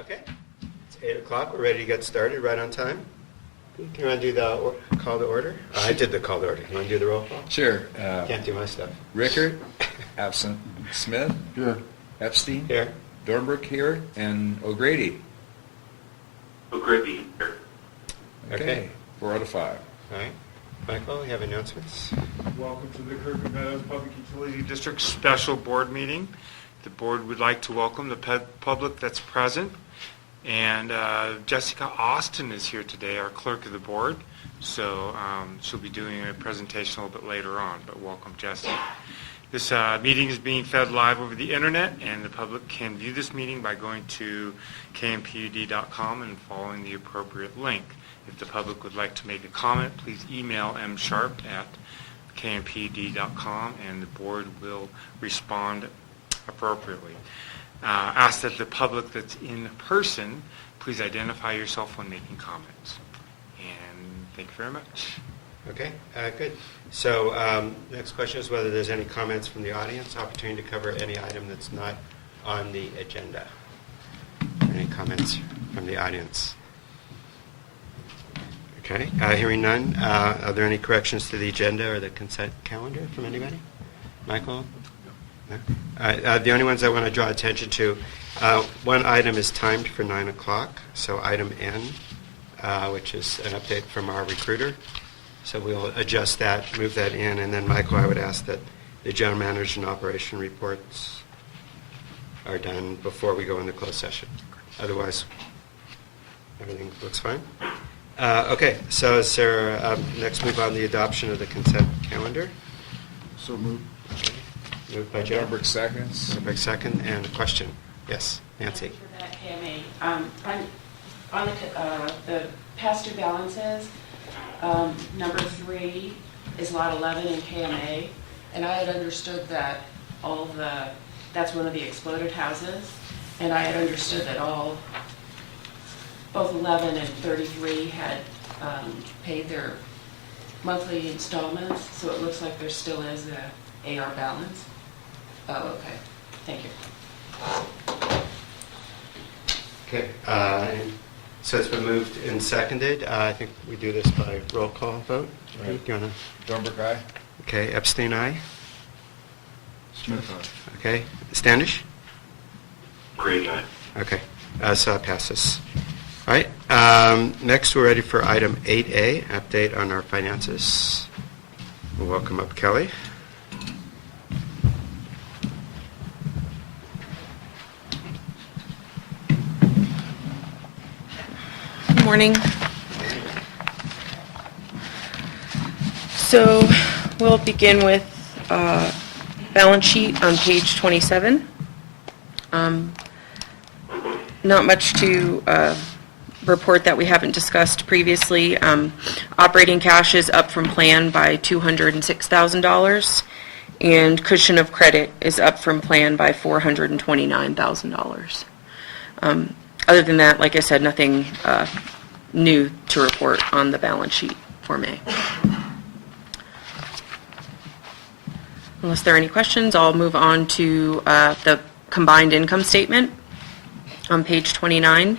Okay, it's 8 o'clock. We're ready to get started right on time. Can you want to do the call to order? I did the call to order. Can you want to do the roll call? Sure. Can't do my stuff. Rickert, absent. Smith? Here. Epstein? Here. Dornbrook here. And O'Grady? O'Grady here. Okay. 4 out of 5. All right. Michael, you have announcements? Welcome to the Kirby Meadows Public Utility District Special Board Meeting. The board would like to welcome the public that's present. And Jessica Austin is here today, our clerk of the board. So she'll be doing a presentation a little bit later on, but welcome, Jessica. This meeting is being fed live over the internet, and the public can view this meeting by going to KMPUD.com and following the appropriate link. If the public would like to make a comment, please email msharp@kmpud.com, and the board will respond appropriately. Ask that the public that's in person, please identify yourself when making comments. And thank you very much. Okay, good. So next question is whether there's any comments from the audience, opportunity to cover any item that's not on the agenda. Any comments from the audience? Okay, hearing none. Are there any corrections to the agenda or the consent calendar from anybody? Michael? No? The only ones I want to draw attention to, one item is timed for 9 o'clock, so item N, which is an update from our recruiter. So we'll adjust that, move that in, and then Michael, I would ask that the general manager and operation reports are done before we go into closed session. Otherwise, everything looks fine. Okay, so is there, next move on the adoption of the consent calendar. So moved. Okay. Moved by Joe. Dornbrook seconds. Dornbrook second, and a question. Yes, Nancy. For that KMA, on the past due balances, number 3 is lot 11 in KMA, and I had understood that that's one of the exploded houses, and I had understood that both 11 and 33 had paid their monthly installments, so it looks like there still is a AR balance. Oh, okay. Thank you. Okay, so it's been moved and seconded. I think we do this by roll call vote. Right. Do you want to? Dornbrook, aye. Okay, Epstein, aye. Smith, aye. Okay, Standish? O'Grady aye. Okay, so that passes. All right, next we're ready for item 8A, update on our finances. We'll welcome up Kelly. Good morning. So we'll begin with balance sheet on page 27. Not much to report that we haven't discussed previously. Operating cash is up from plan by $206,000, and cushion of credit is up from plan by $429,000. Other than that, like I said, nothing new to report on the balance sheet for May. Unless there are any questions, I'll move on to the combined income statement on page 29.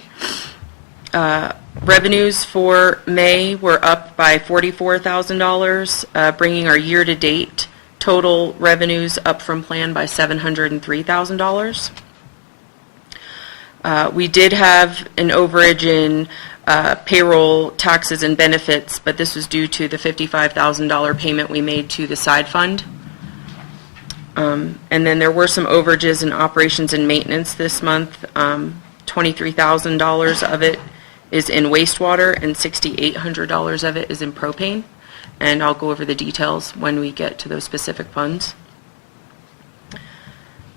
Revenues for May were up by $44,000, bringing our year-to-date total revenues up from plan by $703,000. We did have an overage in payroll taxes and benefits, but this was due to the $55,000 payment we made to the side fund. And then there were some overages in operations and maintenance this month. $23,000 of it is in wastewater and $6,800 of it is in propane. And I'll go over the details when we get to those specific funds.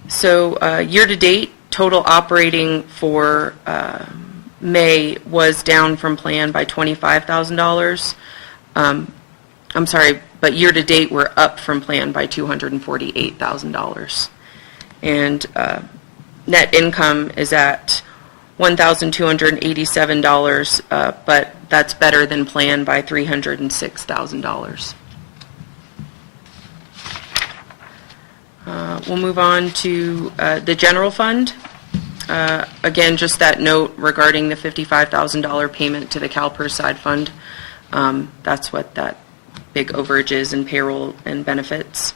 So year-to-date, total operating for May was down from plan by $25,000. I'm sorry, but year-to-date we're up from plan by $248,000. And net income is at $1,287, but that's better than plan by $306,000. We'll move on to the general fund. Again, just that note regarding the $55,000 payment to the CalPERS side fund. That's what that big overage is in payroll and benefits.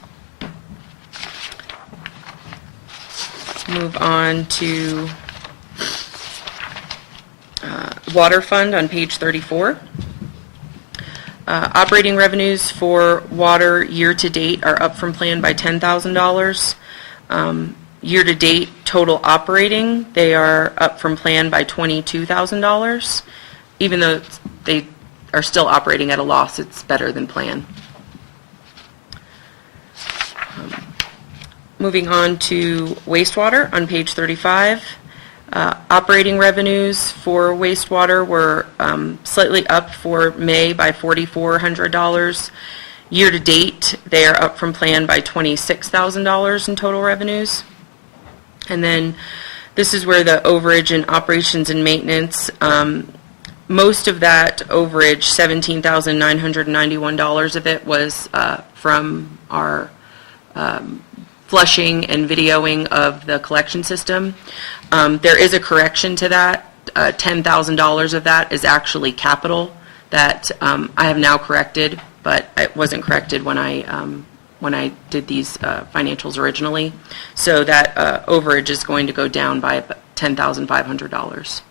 Move on to water fund on page 34. Operating revenues for water year-to-date are up from plan by $10,000. Year-to-date total operating, they are up from plan by $22,000. Even though they are still operating at a loss, it's better than plan. Moving on to wastewater on page 35. Operating revenues for wastewater were slightly up for May by $4,400. Year-to-date, they are up from plan by $26,000 in total revenues. And then this is where the overage in operations and maintenance, most of that overage, $17,991 of it was from our flushing and videoing of the collection system. There is a correction to that. $10,000 of that is actually capital that I have now corrected, but it wasn't corrected when I did these financials originally. So that overage is going to go down by $10,500.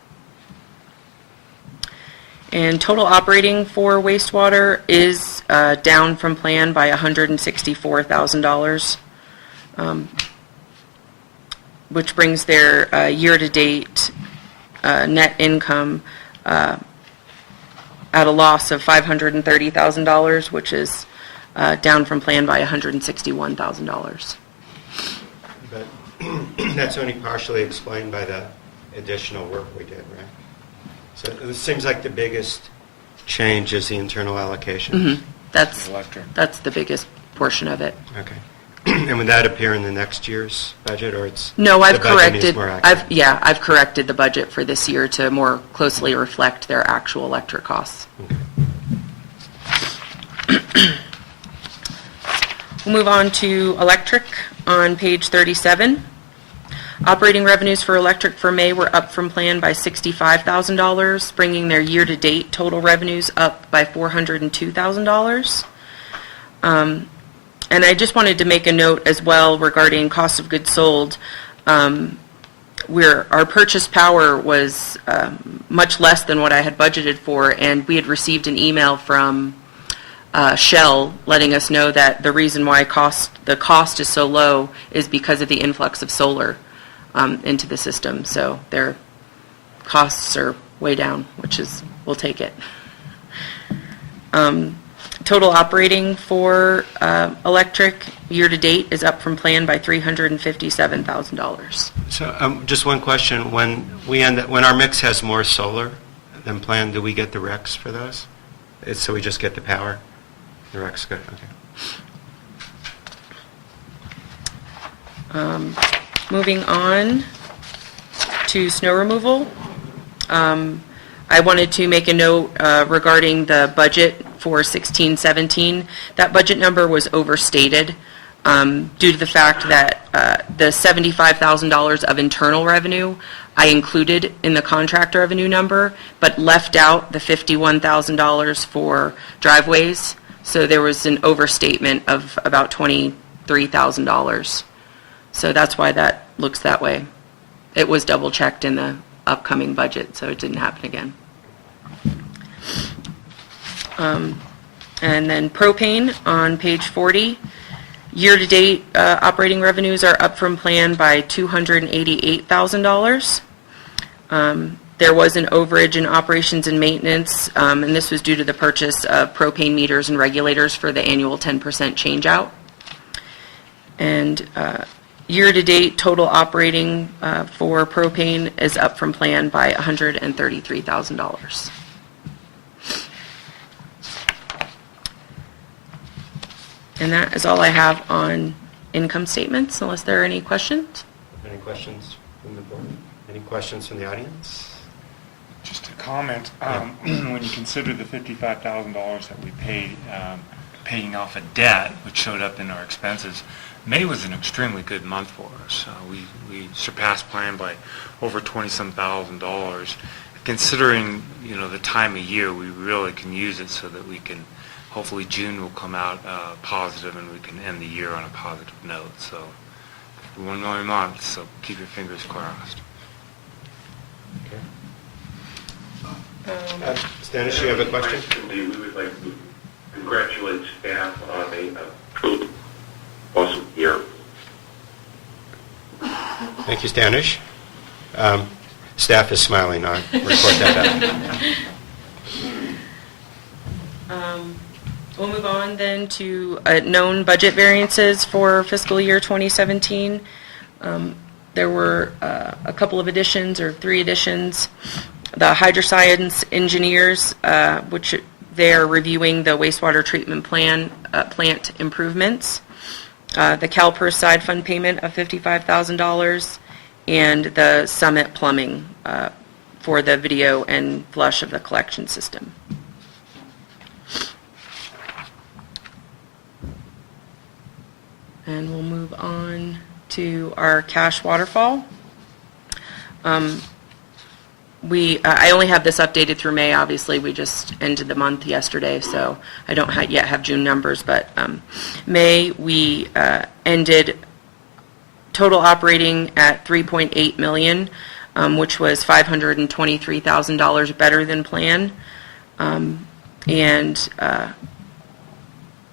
And total operating for wastewater is down from plan by $164,000, which brings their year-to-date net income at a loss of $530,000, which is down from plan by $161,000. But that's only partially explained by the additional work we did, right? So it seems like the biggest change is the internal allocation. Mm-hmm. That's Electric. the biggest portion of it. Okay. And would that appear in the next year's budget, or it's No, I've the budget needs corrected. more accurate? I've corrected the budget for this year to more closely reflect their actual electric costs. Okay. We'll move on to electric on page 37. Operating revenues for electric for May were up from plan by $65,000, bringing their year-to-date total revenues up by $402,000. And I just wanted to make a note as well regarding cost of goods sold. Our purchase power was much less than what I had budgeted for, and we had received an email from Shell letting us know that the reason why the cost is so low is because of the influx of solar into the system. So their costs are way down, we'll take it. Total operating for electric year-to-date is up from plan by $357,000. So just one question. When our mix has more solar than planned, do we get the RECs for those? So we just get the power? The REC's good, okay. Moving on to snow removal. I wanted to make a note regarding the budget for 16-17. That budget number was overstated due to the fact that the $75,000 of internal revenue I included in the contract revenue number, but left out the $51,000 for driveways. So there was an overstatement of about $23,000. So that's why that looks that way. It was double-checked in the upcoming budget, so it didn't happen again. And then propane on page 40. Year-to-date operating revenues are up from plan by $288,000. There was an overage in operations and maintenance, and this was due to the purchase of propane meters and regulators for the annual 10% change-out. And year-to-date total operating for propane is up from plan by $133,000. And that is all I have on income statements, unless there are any questions. Any questions from the board? Any questions from the audience? Just a comment, when you consider the $55,000 that we paid paying off a debt, which showed up in our expenses, May was an extremely good month for us. We surpassed plan by over $20-some thousand. Considering, the time of year, we really can use it so that we can, hopefully June will come out positive and we can end the year on a positive note. So 1 more month, so keep your fingers crossed. Stanis, you have a question? We would like to congratulate staff on a truly awesome year. Thank you, Stanis. Staff is smiling. I'll report that out. We'll move on then to known budget variances for fiscal year 2017. There were a couple of additions, or 3 additions. The hydroscience engineers, which they're reviewing the wastewater treatment plant improvements. The CalPERS side fund payment of $55,000, and the Summit plumbing for the video and flush of the collection system. And we'll move on to our cash waterfall. I only have this updated through May. Obviously, we just ended the month yesterday, so I don't yet have June numbers. But May, we ended total operating at $3.8 million, which was $523,000 better than plan.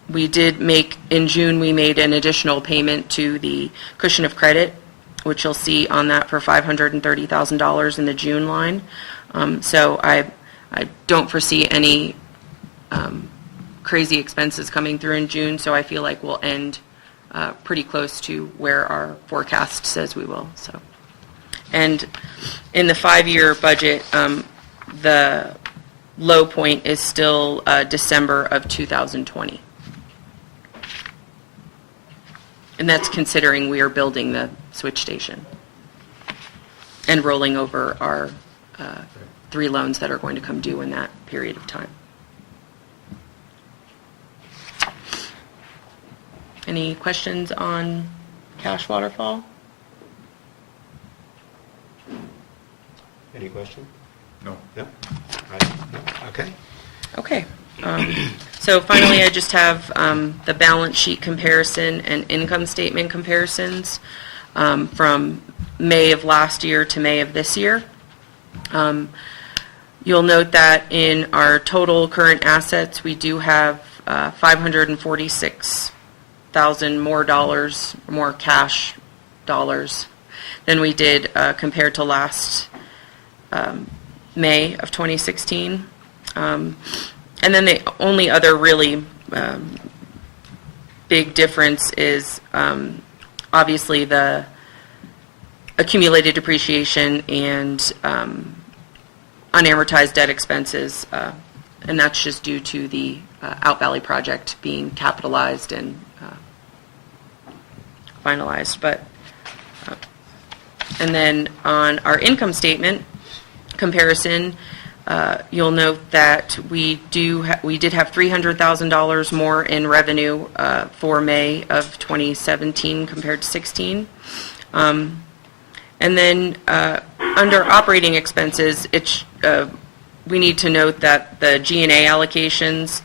We did make, in June, we made an additional payment to the cushion of credit, which you'll see on that for $530,000 in the June line. So I don't foresee any crazy expenses coming through in June, so I feel like we'll end pretty close to where our forecast says we will. So, and in the 5-year budget, the low point is still December of 2020. And that's considering we are building the switch station and rolling over our 3 loans that are going to come due in that period of time. Any questions on cash waterfall? Any question? No. No? No? Okay. Okay. So finally, I just have the balance sheet comparison and income statement comparisons from May of last year to May of this year. You'll note that in our total current assets, we do have $546,000 more cash dollars than we did compared to last May of 2016. And then the only other really big difference is obviously the accumulated depreciation and unamortized debt expenses, and that's just due to the Out Valley project being capitalized and finalized. But and then on our income statement comparison, you'll note that we did have $300,000 more in revenue for May of 2017 compared to 16. And then under operating expenses, we need to note that the G&A allocations,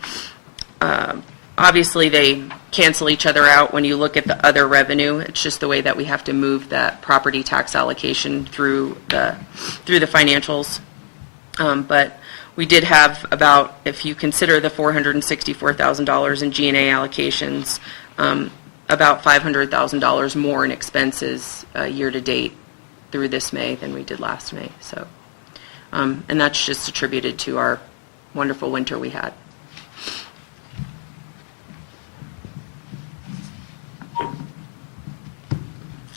obviously they cancel each other out when you look at the other revenue. It's just the way that we have to move that property tax allocation through the financials. But we did have about, if you consider the $464,000 in G&A allocations, about $500,000 more in expenses year-to-date through this May than we did last May. So, and that's just attributed to our wonderful winter we had.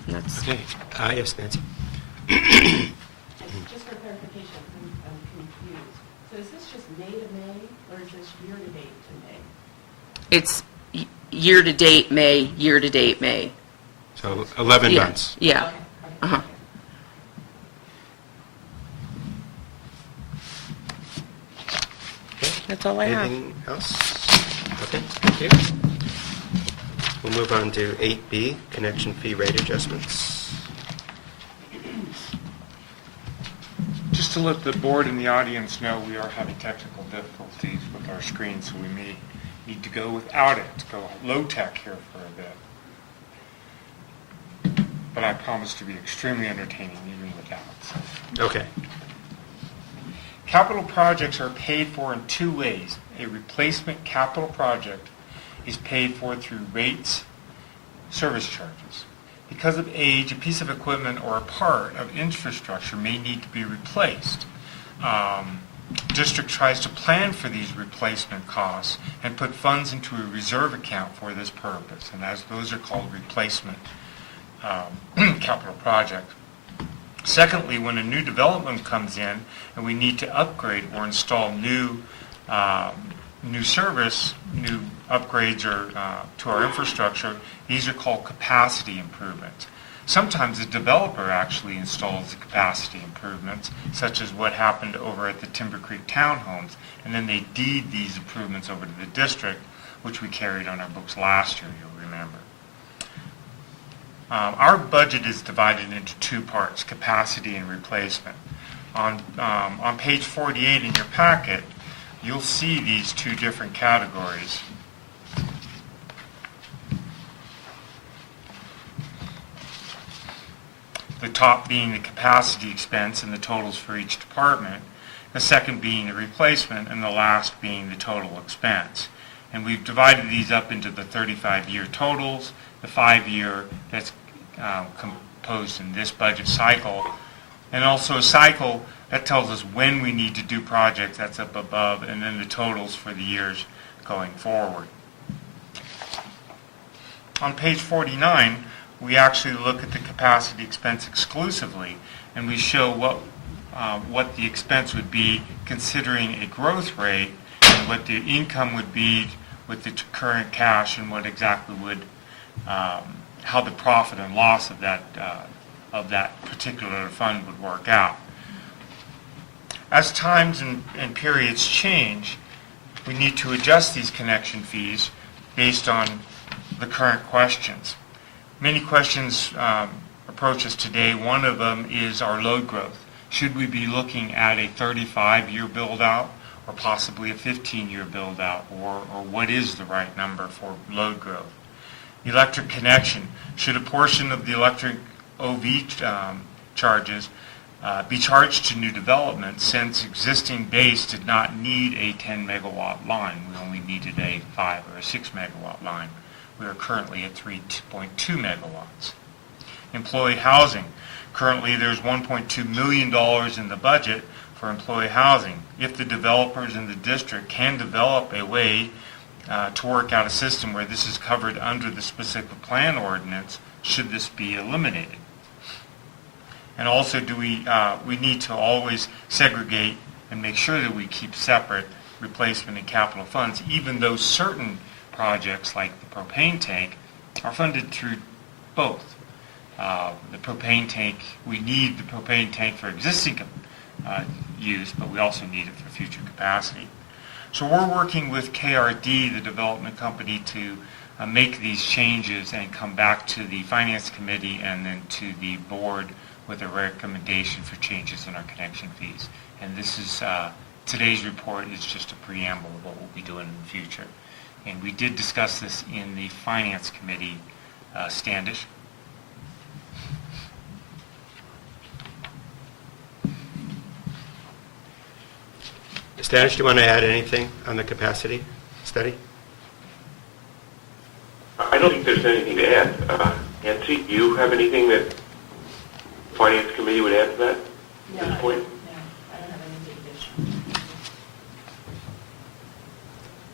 And that's Okay. Yes, Nancy. Just for clarification, I'm confused. So is this just May to May, or is this year-to-date to May? It's year-to-date May, year-to-date May. So 11 months. Yeah. Okay. Uh-huh. That's all I have. Anything else? Okay, thank you. We'll move on to 8B, connection fee rate adjustments. Just to let the board and the audience know, we are having technical difficulties with our screen, so we may need to go without it, to go low-tech here for a bit. But I promise to be extremely entertaining even without. So. Okay. Capital projects are paid for in two ways. A replacement capital project is paid for through rates, service charges. Because of age, a piece of equipment or a part of infrastructure may need to be replaced. District tries to plan for these replacement costs and put funds into a reserve account for this purpose, and as those are called replacement capital projects. Secondly, when a new development comes in and we need to upgrade or install new service, new upgrades or to our infrastructure, these are called capacity improvements. Sometimes the developer actually installs the capacity improvements, such as what happened over at the Timber Creek Townhomes, and then they deed these improvements over to the district, which we carried on our books last year, you'll remember. Our budget is divided into two parts, capacity and replacement. On page 48 in your packet, you'll see these two different categories. The top being the capacity expense and the totals for each department, the second being the replacement, and the last being the total expense. And we've divided these up into the 35-year totals, the 5-year that's composed in this budget cycle, and also a cycle that tells us when we need to do projects, that's up above, and then the totals for the years going forward. On page 49, we actually look at the capacity expense exclusively, and we show what the expense would be considering a growth rate and what the income would be with the current cash and what exactly would how the profit and loss of that particular fund would work out. As times and periods change, we need to adjust these connection fees based on the current questions. Many questions approach us today. One of them is our load growth. Should we be looking at a 35-year build-out or possibly a 15-year build-out, or what is the right number for load growth? Electric connection. Should a portion of the electric OV charges be charged to new development, since existing base did not need a 10 megawatt line? We only needed a 5 or a 6 megawatt line. We are currently at 3.2 megawatts. Employee housing. Currently there's $1.2 million in the budget for employee housing. If the developers in the district can develop a way to work out a system where this is covered under the specific plan ordinance, should this be eliminated? And also, do we need to always segregate and make sure that we keep separate replacement and capital funds, even though certain projects like the propane tank are funded through both. The propane tank, we need the propane tank for existing use, but we also need it for future capacity. So we're working with KRD, the development company, to make these changes and come back to the Finance Committee and then to the board with a recommendation for changes in our connection fees. And this is, today's report is just a preamble of what we'll be doing in the future. And we did discuss this in the Finance Committee, Standish. Stanish, do you want to add anything on the capacity study? I don't think there's anything to add. Nancy, do you have anything that Finance Committee would add to that at this point? No, I don't have anything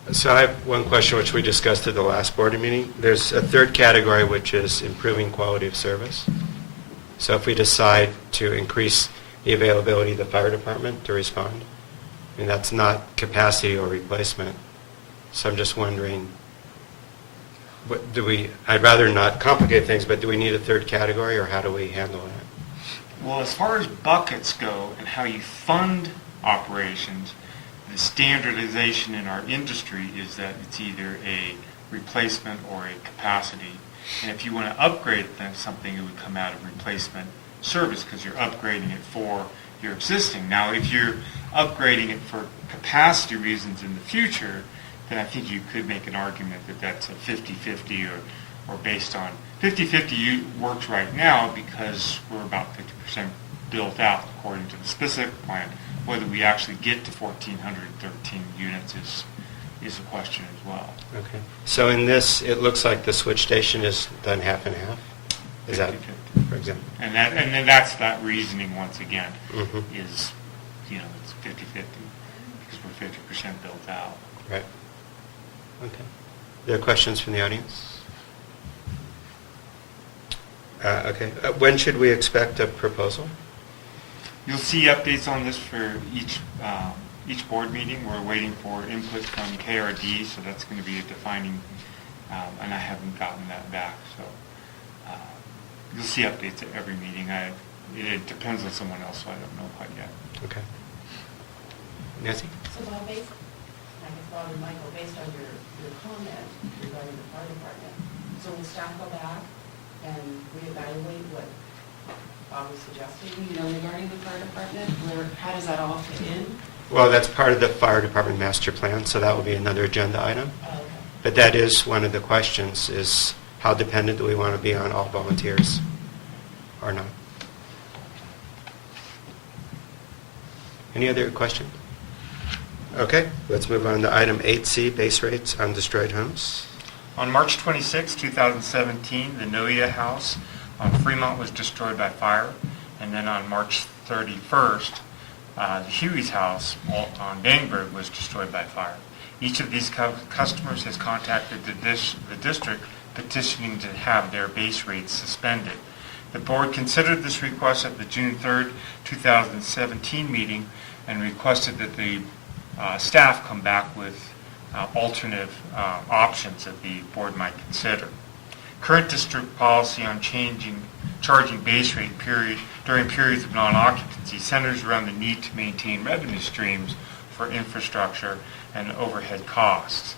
additional. So I have one question which we discussed at the last board meeting. There's a third category which is improving quality of service. So if we decide to increase the availability of the fire department to respond, and that's not capacity or replacement. So I'm just wondering, I'd rather not complicate things, but do we need a third category, or how do we handle that? Well, as far as buckets go and how you fund operations, the standardization in our industry is that it's either a replacement or a capacity. And if you want to upgrade then something, it would come out of replacement service because you're upgrading it for your existing. Now, if you're upgrading it for capacity reasons in the future, then I think you could make an argument that that's a 50-50 or based on 50-50 works right now because we're about 50% built out according to the specific plan. Whether we actually get to 1,413 units is a question as well. Okay. So in this, it looks like the switch station is done half and half? Is that, 50-50. for example? And then that's that reasoning once again Mhm. is, it's 50-50 because we're 50% built out. Right. Okay. There are questions from the audience? Okay. When should we expect a proposal? You'll see updates on this for each board meeting. We're waiting for input from KRD, so that's going to be a defining, and I haven't gotten that back. So you'll see updates at every meeting. It depends on someone else, so I don't know quite yet. Okay. Nancy? So Bob, I guess Bob and Michael, based on your comment regarding the fire department, so will staff go back and reevaluate what Bob was suggesting? Regarding the fire department, how does that all fit in? Well, that's part of the fire department master plan, so that will be another agenda item. Oh, okay. But that is one of the questions, is how dependent do we want to be on all volunteers or not? Any other questions? Okay, let's move on to item 8C, base rates on destroyed homes. On March 26, 2017, the Noia house on Fremont was destroyed by fire, and then on March 31st, the Huey's house on Bangberg was destroyed by fire. Each of these customers has contacted the district petitioning to have their base rates suspended. The board considered this request at the June 3rd, 2017 meeting and requested that the staff come back with alternative options that the board might consider. Current district policy on charging base rate during periods of non-occupancy centers around the need to maintain revenue streams for infrastructure and overhead costs.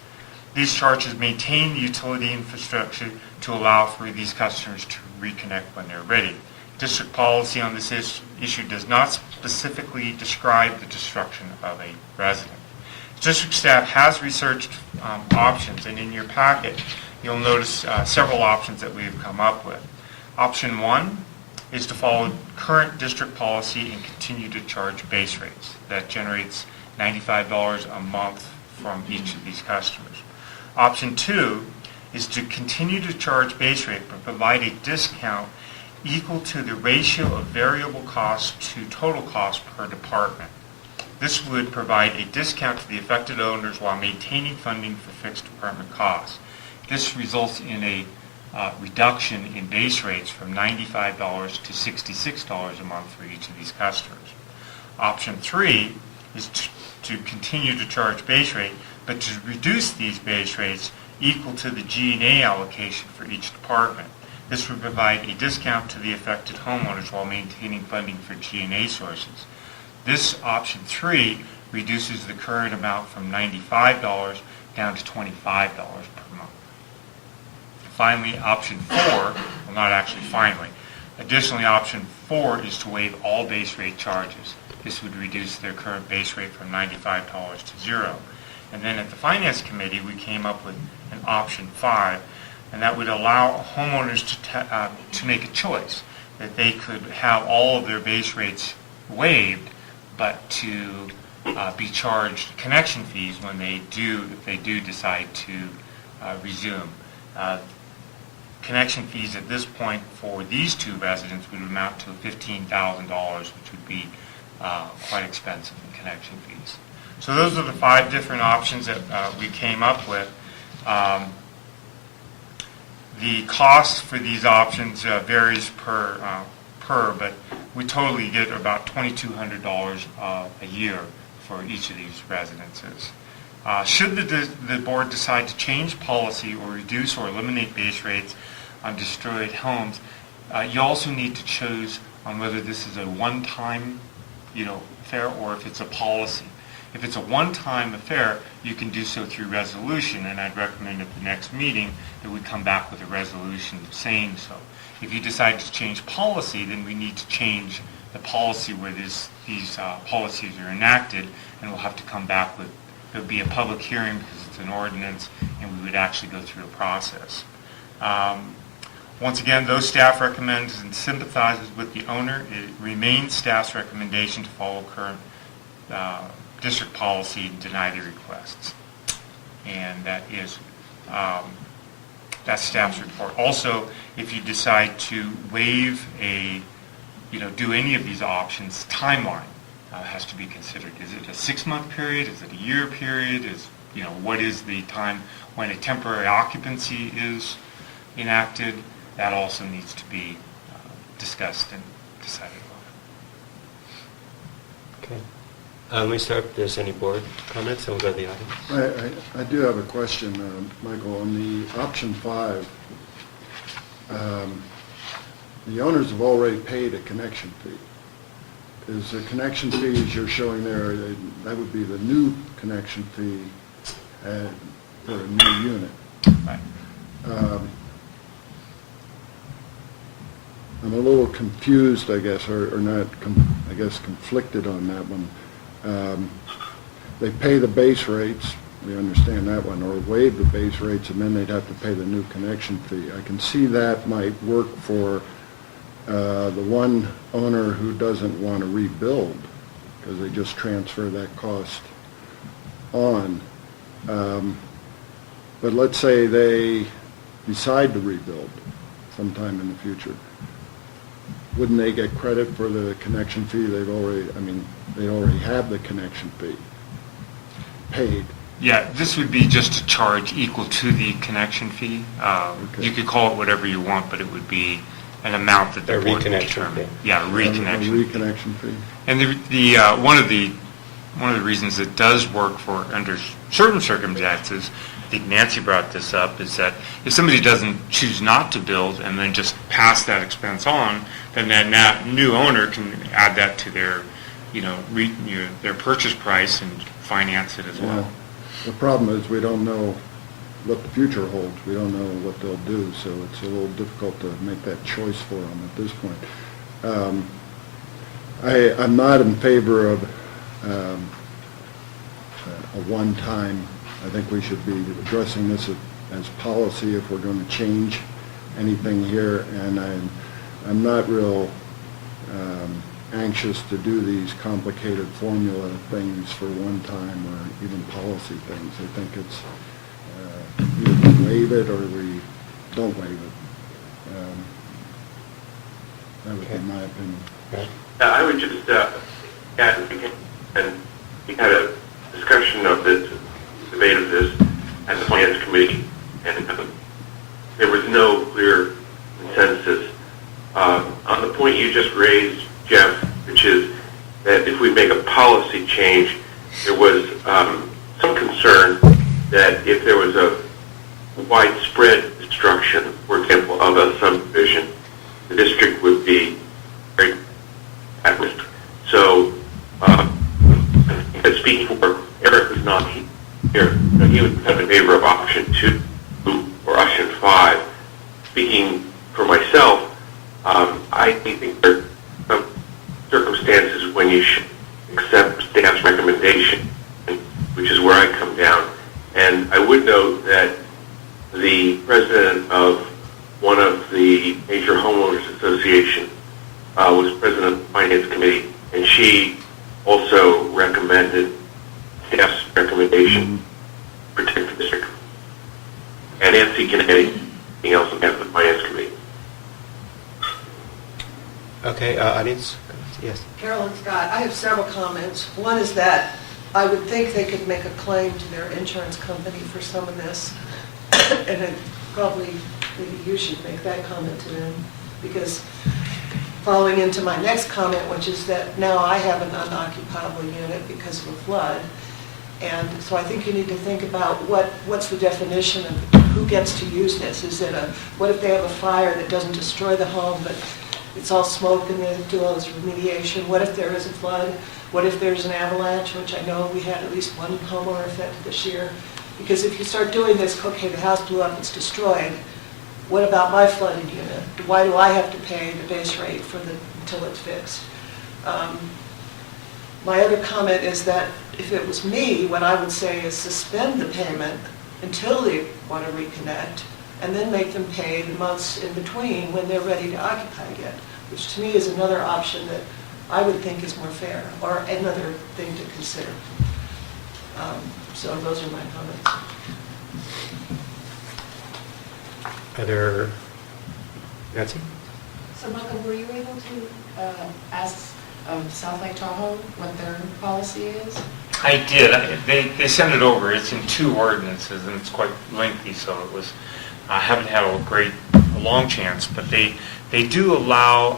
These charges maintain the utility infrastructure to allow for these customers to reconnect when they're ready. District policy on this issue does not specifically describe the destruction of a resident. District staff has researched options, and in your packet you'll notice several options that we have come up with. Option 1 is to follow current district policy and continue to charge base rates. That generates $95 a month from each of these customers. Option 2 is to continue to charge base rate but provide a discount equal to the ratio of variable cost to total cost per department. This would provide a discount to the affected owners while maintaining funding for fixed department costs. This results in a reduction in base rates from $95 to $66 a month for each of these customers. Option 3 is to continue to charge base rate, but to reduce these base rates equal to the G&A allocation for each department. This would provide a discount to the affected homeowners while maintaining funding for G&A sources. This option 3 reduces the current amount from $95 down to $25 per month. Finally, option 4, well, not actually finally, additionally option 4 is to waive all base rate charges. This would reduce their current base rate from $95 to 0. And then at the Finance Committee, we came up with an option 5, and that would allow homeowners to make a choice, that they could have all of their base rates waived, but to be charged connection fees when if they do decide to resume. Connection fees at this point for these two residents would amount to $15,000, which would be quite expensive in connection fees. So those are the 5 different options that we came up with. The cost for these options varies per, but we totally get about $2,200 a year for each of these residences. Should the board decide to change policy or reduce or eliminate base rates on destroyed homes, you also need to choose on whether this is a one-time, fare or if it's a policy. If it's a one-time affair, you can do so through resolution, and I'd recommend at the next meeting that we come back with a resolution saying so. If you decide to change policy, then we need to change the policy where these policies are enacted, and we'll have to come back with, there'll be a public hearing because it's an ordinance, and we would actually go through a process. Once again, though staff recommends and sympathizes with the owner, it remains staff's recommendation to follow current district policy and deny the requests. And that is, that's staff's report. Also, if you decide to waive do any of these options, timeline has to be considered. Is it a 6-month period? Is it a year period? What is the time when a temporary occupancy is enacted? That also needs to be discussed and decided Okay. Let me start if there's any board comments, and we'll go to the audience. I do have a question, Michael. On the option 5, the owners have already paid a connection fee. Is the connection fees you're showing there, that would be the new connection fee for a new unit? Right. I'm a little confused, I guess, or not, conflicted on that one. They pay the base rates, we understand that one, or waive the base rates, and then they'd have to pay the new connection fee. I can see that might work for the one owner who doesn't want to rebuild, because they just transfer that cost on. But let's say they decide to rebuild sometime in the future. Wouldn't they get credit for the connection fee? They already have the connection fee paid. Yeah, this would be just a charge equal to the connection fee. Okay. You could call it whatever you want, but it would be an amount that the A board would reconnection determine. fee. Yeah, a reconnection. A reconnection fee. And one of the reasons it does work for under certain circumstances, I think Nancy brought this up, is that if somebody doesn't choose not to build and then just pass that expense on, then that new owner can add that to their, their purchase price and finance it as well. Yeah. The problem is we don't know what the future holds. We don't know what they'll do, so it's a little difficult to make that choice for them at this point. I'm not in favor of a one-time. I think we should be addressing this as policy if we're going to change anything here, and I'm not real anxious to do these complicated formula things for one time or even policy things. I think it's either we waive it or we don't waive it. That would be my opinion. Right. I would just add, and we had a discussion of this, debate of this at the Finance Committee, and there was no clear consensus on the point you just raised, Jeff, which is that if we make a policy change, there was some concern that if there was a widespread destruction, for example, of a subdivision, the district would be very at risk. So, speaking for Eric, who's not here, he would have in favor of option 2 or option 5. Speaking for myself, I think there are some circumstances when you should accept staff's recommendation, which is where I come down. And I would note that the president of one of the major homeowners association was president of the Finance Committee, and she also recommended staff's recommendation to protect the district. And Nancy can add anything else on behalf of the Finance Committee. Okay, audience? Yes. Carolyn Scott, I have several comments. One is that I would think they could make a claim to their insurance company for some of this, and then probably maybe you should make that comment to them, because following into my next comment, which is that now I have an unoccupiable unit because of a flood, and so I think you need to think about what's the definition of who gets to use this. Is it what if they have a fire that doesn't destroy the home, but it's all smoke and they do all this remediation. What if there is a flood? What if there's an avalanche, which I know we had at least one homeowner affected this year? Because if you start doing this, okay, the house blew up, it's destroyed. What about my flooded unit? Why do I have to pay the base rate until it's fixed? My other comment is that if it was me, what I would say is suspend the payment until they want to reconnect, and then make them pay the months in between when they're ready to occupy again, which to me is another option that I would think is more fair, or another thing to consider. So those are my comments. Other, Nancy? So Michael, were you able to ask South Lake Tahoe what their policy is? I did. They sent it over. It's in 2 ordinances, and it's quite lengthy, so it was, I haven't had a long chance, but they do allow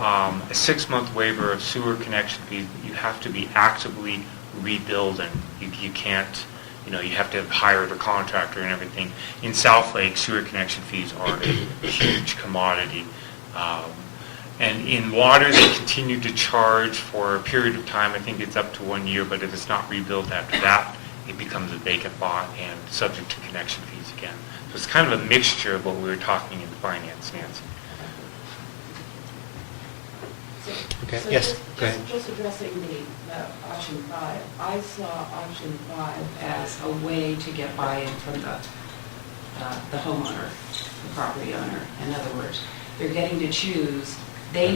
a 6-month waiver of sewer connection fees. You have to be actively rebuilding. You can't, you have to hire the contractor and everything. In South Lake, sewer connection fees are a huge commodity. And in water, they continue to charge for a period of time. I think it's up to 1 year, but if it's not rebuilt after that, it becomes a vacant lot and subject to connection fees again. So it's kind of a mixture of what we were talking in finance, Nancy. Okay, So yes, go ahead. Just addressing the option 5, I saw option 5 as a way to get buy-in from the homeowner, the property owner. In other words, they're getting to choose. They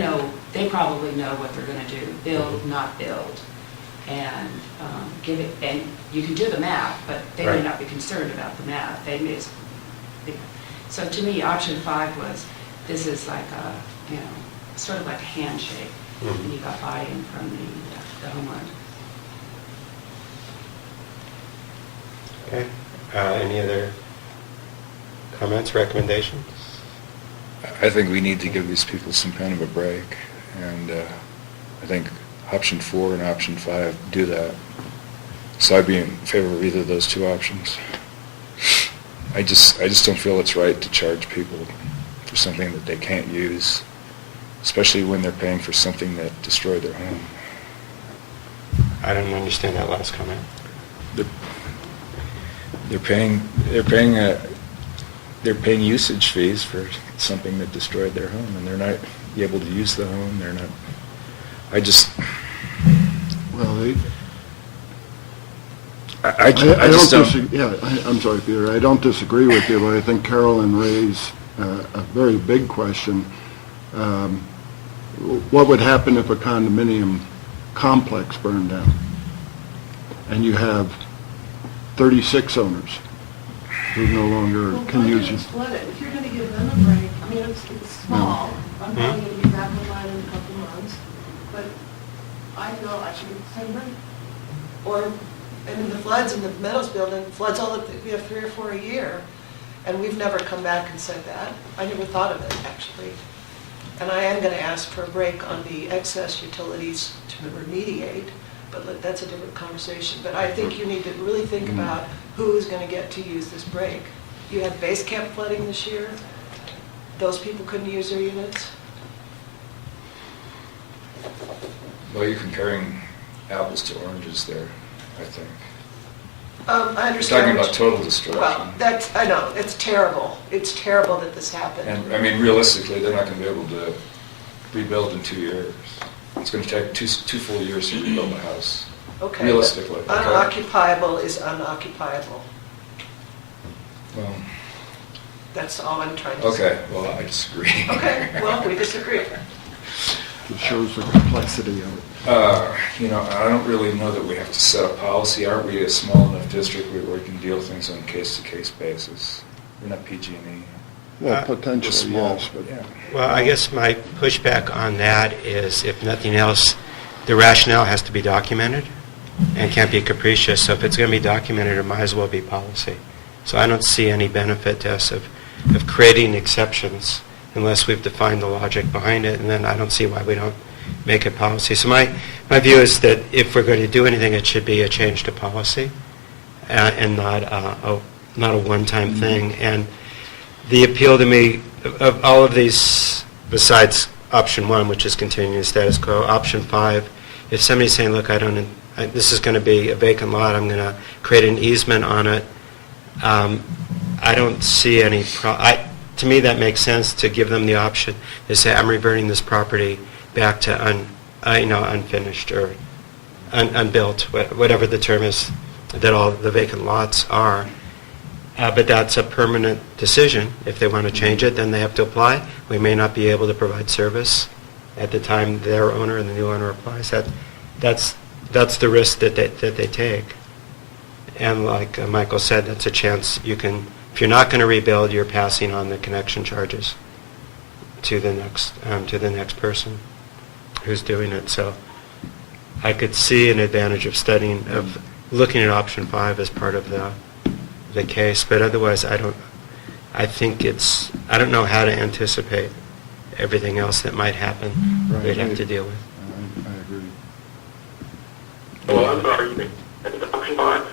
probably know what they're going to do, build, not build, and give it. And you can do the math, but they may Right. not be concerned about the math. They may. So to me, option 5 was, this is like a, sort of like a handshake, and you got buy-in from the homeowner. Okay. Any other comments, recommendations? I think we need to give these people some kind of a break, and I think option 4 and option 5 do that. So I'd be in favor of either of those 2 options. I just don't feel it's right to charge people for something that they can't use, especially when they're paying for something that destroyed their home. I don't understand that last comment. They're paying usage fees for something that destroyed their home, and they're not able to use the home. They're not. Well, I just don't. I'm sorry, Peter. I don't disagree with you, but I think Carolyn raised a very big question. What would happen if a condominium complex burned down and you have 36 owners who no longer can use it? Split it. If you're going to give them a break, I mean, it's small. I'm probably going to be back online in a couple months, but I feel I should get the same break. Or, and the floods in the Meadows building, floods we have 3 or 4 a year, and we've never come back and said that. I never thought of it, actually. And I am going to ask for a break on the excess utilities to remediate, but that's a different conversation. But I think you need to really think about who's going to get to use this break. You had base camp flooding this year. Those people couldn't use their units. Well, you're comparing apples to oranges there, I think. I You're understand. talking about total destruction. Well, I know, it's terrible. It's terrible that this happened. And, I mean, realistically, they're not going to be able to rebuild in 2 years. It's going to take two full years to rebuild a house. Okay, realistically, but okay. unoccupiable is unoccupiable. Well, That's all I'm trying to say. okay, well, I disagree. Okay, well, we disagree. It shows the complexity of it. I don't really know that we have to set a policy. Aren't we a small enough district where we can deal things on a case-to-case basis? We're not PG&E. Well, We're potentially, small, yes, but yeah. Well, I guess my pushback on that is, if nothing else, the rationale has to be documented and can't be capricious. So if it's going to be documented, it might as well be policy. So I don't see any benefit to us of creating exceptions unless we've defined the logic behind it, and then I don't see why we don't make it policy. So my view is that if we're going to do anything, it should be a change to policy and not a one-time thing. And the appeal to me of all of these, besides option 1, which is continuing the status quo. Option 5, if somebody's saying, look, this is going to be a vacant lot, I'm going to create an easement on it, I don't see any, to me that makes sense to give them the option to say, I'm reverting this property back to unfinished or unbuilt, whatever the term is that all the vacant lots are. But that's a permanent decision. If they want to change it, then they have to apply. We may not be able to provide service at the time their owner and the new owner applies. That's the risk that they take. And like Michael said, that's a chance you can, if you're not going to rebuild, you're passing on the connection charges to the next person who's doing it. So I could see an advantage of looking at option 5 as part of the case, but otherwise I don't know how to anticipate everything else that might happen. Right. We'd have to deal with. I agree. Well, I'm sorry, that's option 5.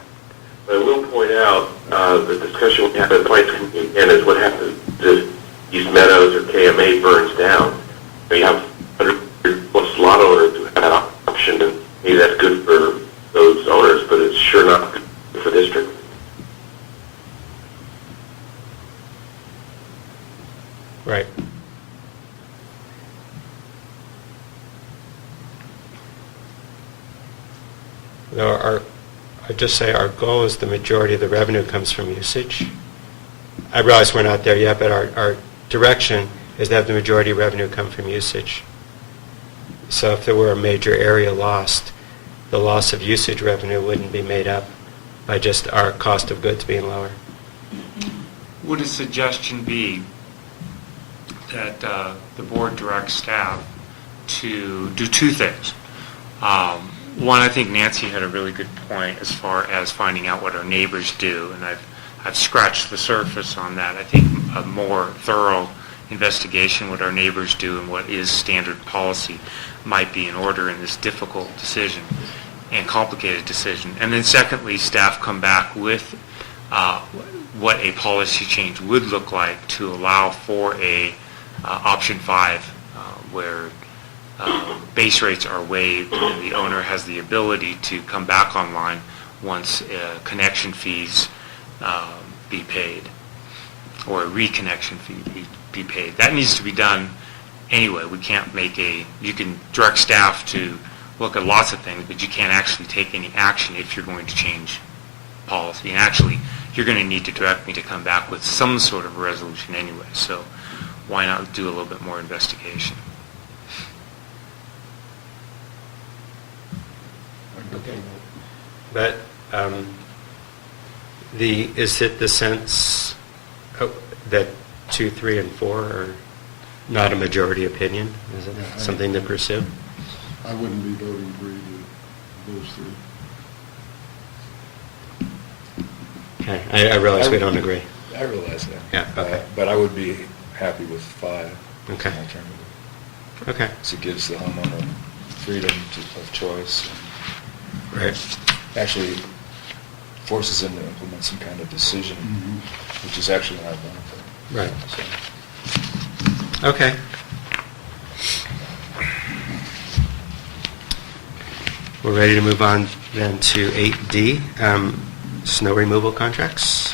But I will point out the discussion we had at the Finance Committee again is what happens if East Meadows or KMA burns down. You have 100+ lot owners who have that option, and maybe that's good for those owners, but it's sure not good for the district. Right. I'd just say our goal is the majority of the revenue comes from usage. I realize we're not there yet, but our direction is to have the majority of revenue come from usage. So if there were a major area lost, the loss of usage revenue wouldn't be made up by just our cost of goods being lower. Would a suggestion be that the board directs staff to do 2 things? One, I think Nancy had a really good point as far as finding out what our neighbors do, and I've scratched the surface on that. I think a more thorough investigation what our neighbors do and what is standard policy might be in order in this difficult decision and complicated decision. And then secondly, staff come back with what a policy change would look like to allow for a option 5 where base rates are waived and the owner has the ability to come back online once connection fees be paid or a reconnection fee be paid. That needs to be done anyway. We can't you can direct staff to look at lots of things, but you can't actually take any action if you're going to change policy. And actually, you're going to need to direct me to come back with some sort of a resolution anyway. So why not do a little bit more investigation? Okay. But is it the sense that 2, 3, and 4 are not a majority opinion? Is it something to pursue? I wouldn't be voting for either of those 3. Okay. I realize we don't agree. I realize that. Yeah, okay. But I would be happy with 5 Okay. as an alternative. Okay. So it gives the homeowner freedom of choice. Right. Actually forces them to implement some kind of decision, which is actually in our benefit. Right. So, Okay. We're ready to move on then to 8D, snow removal contracts.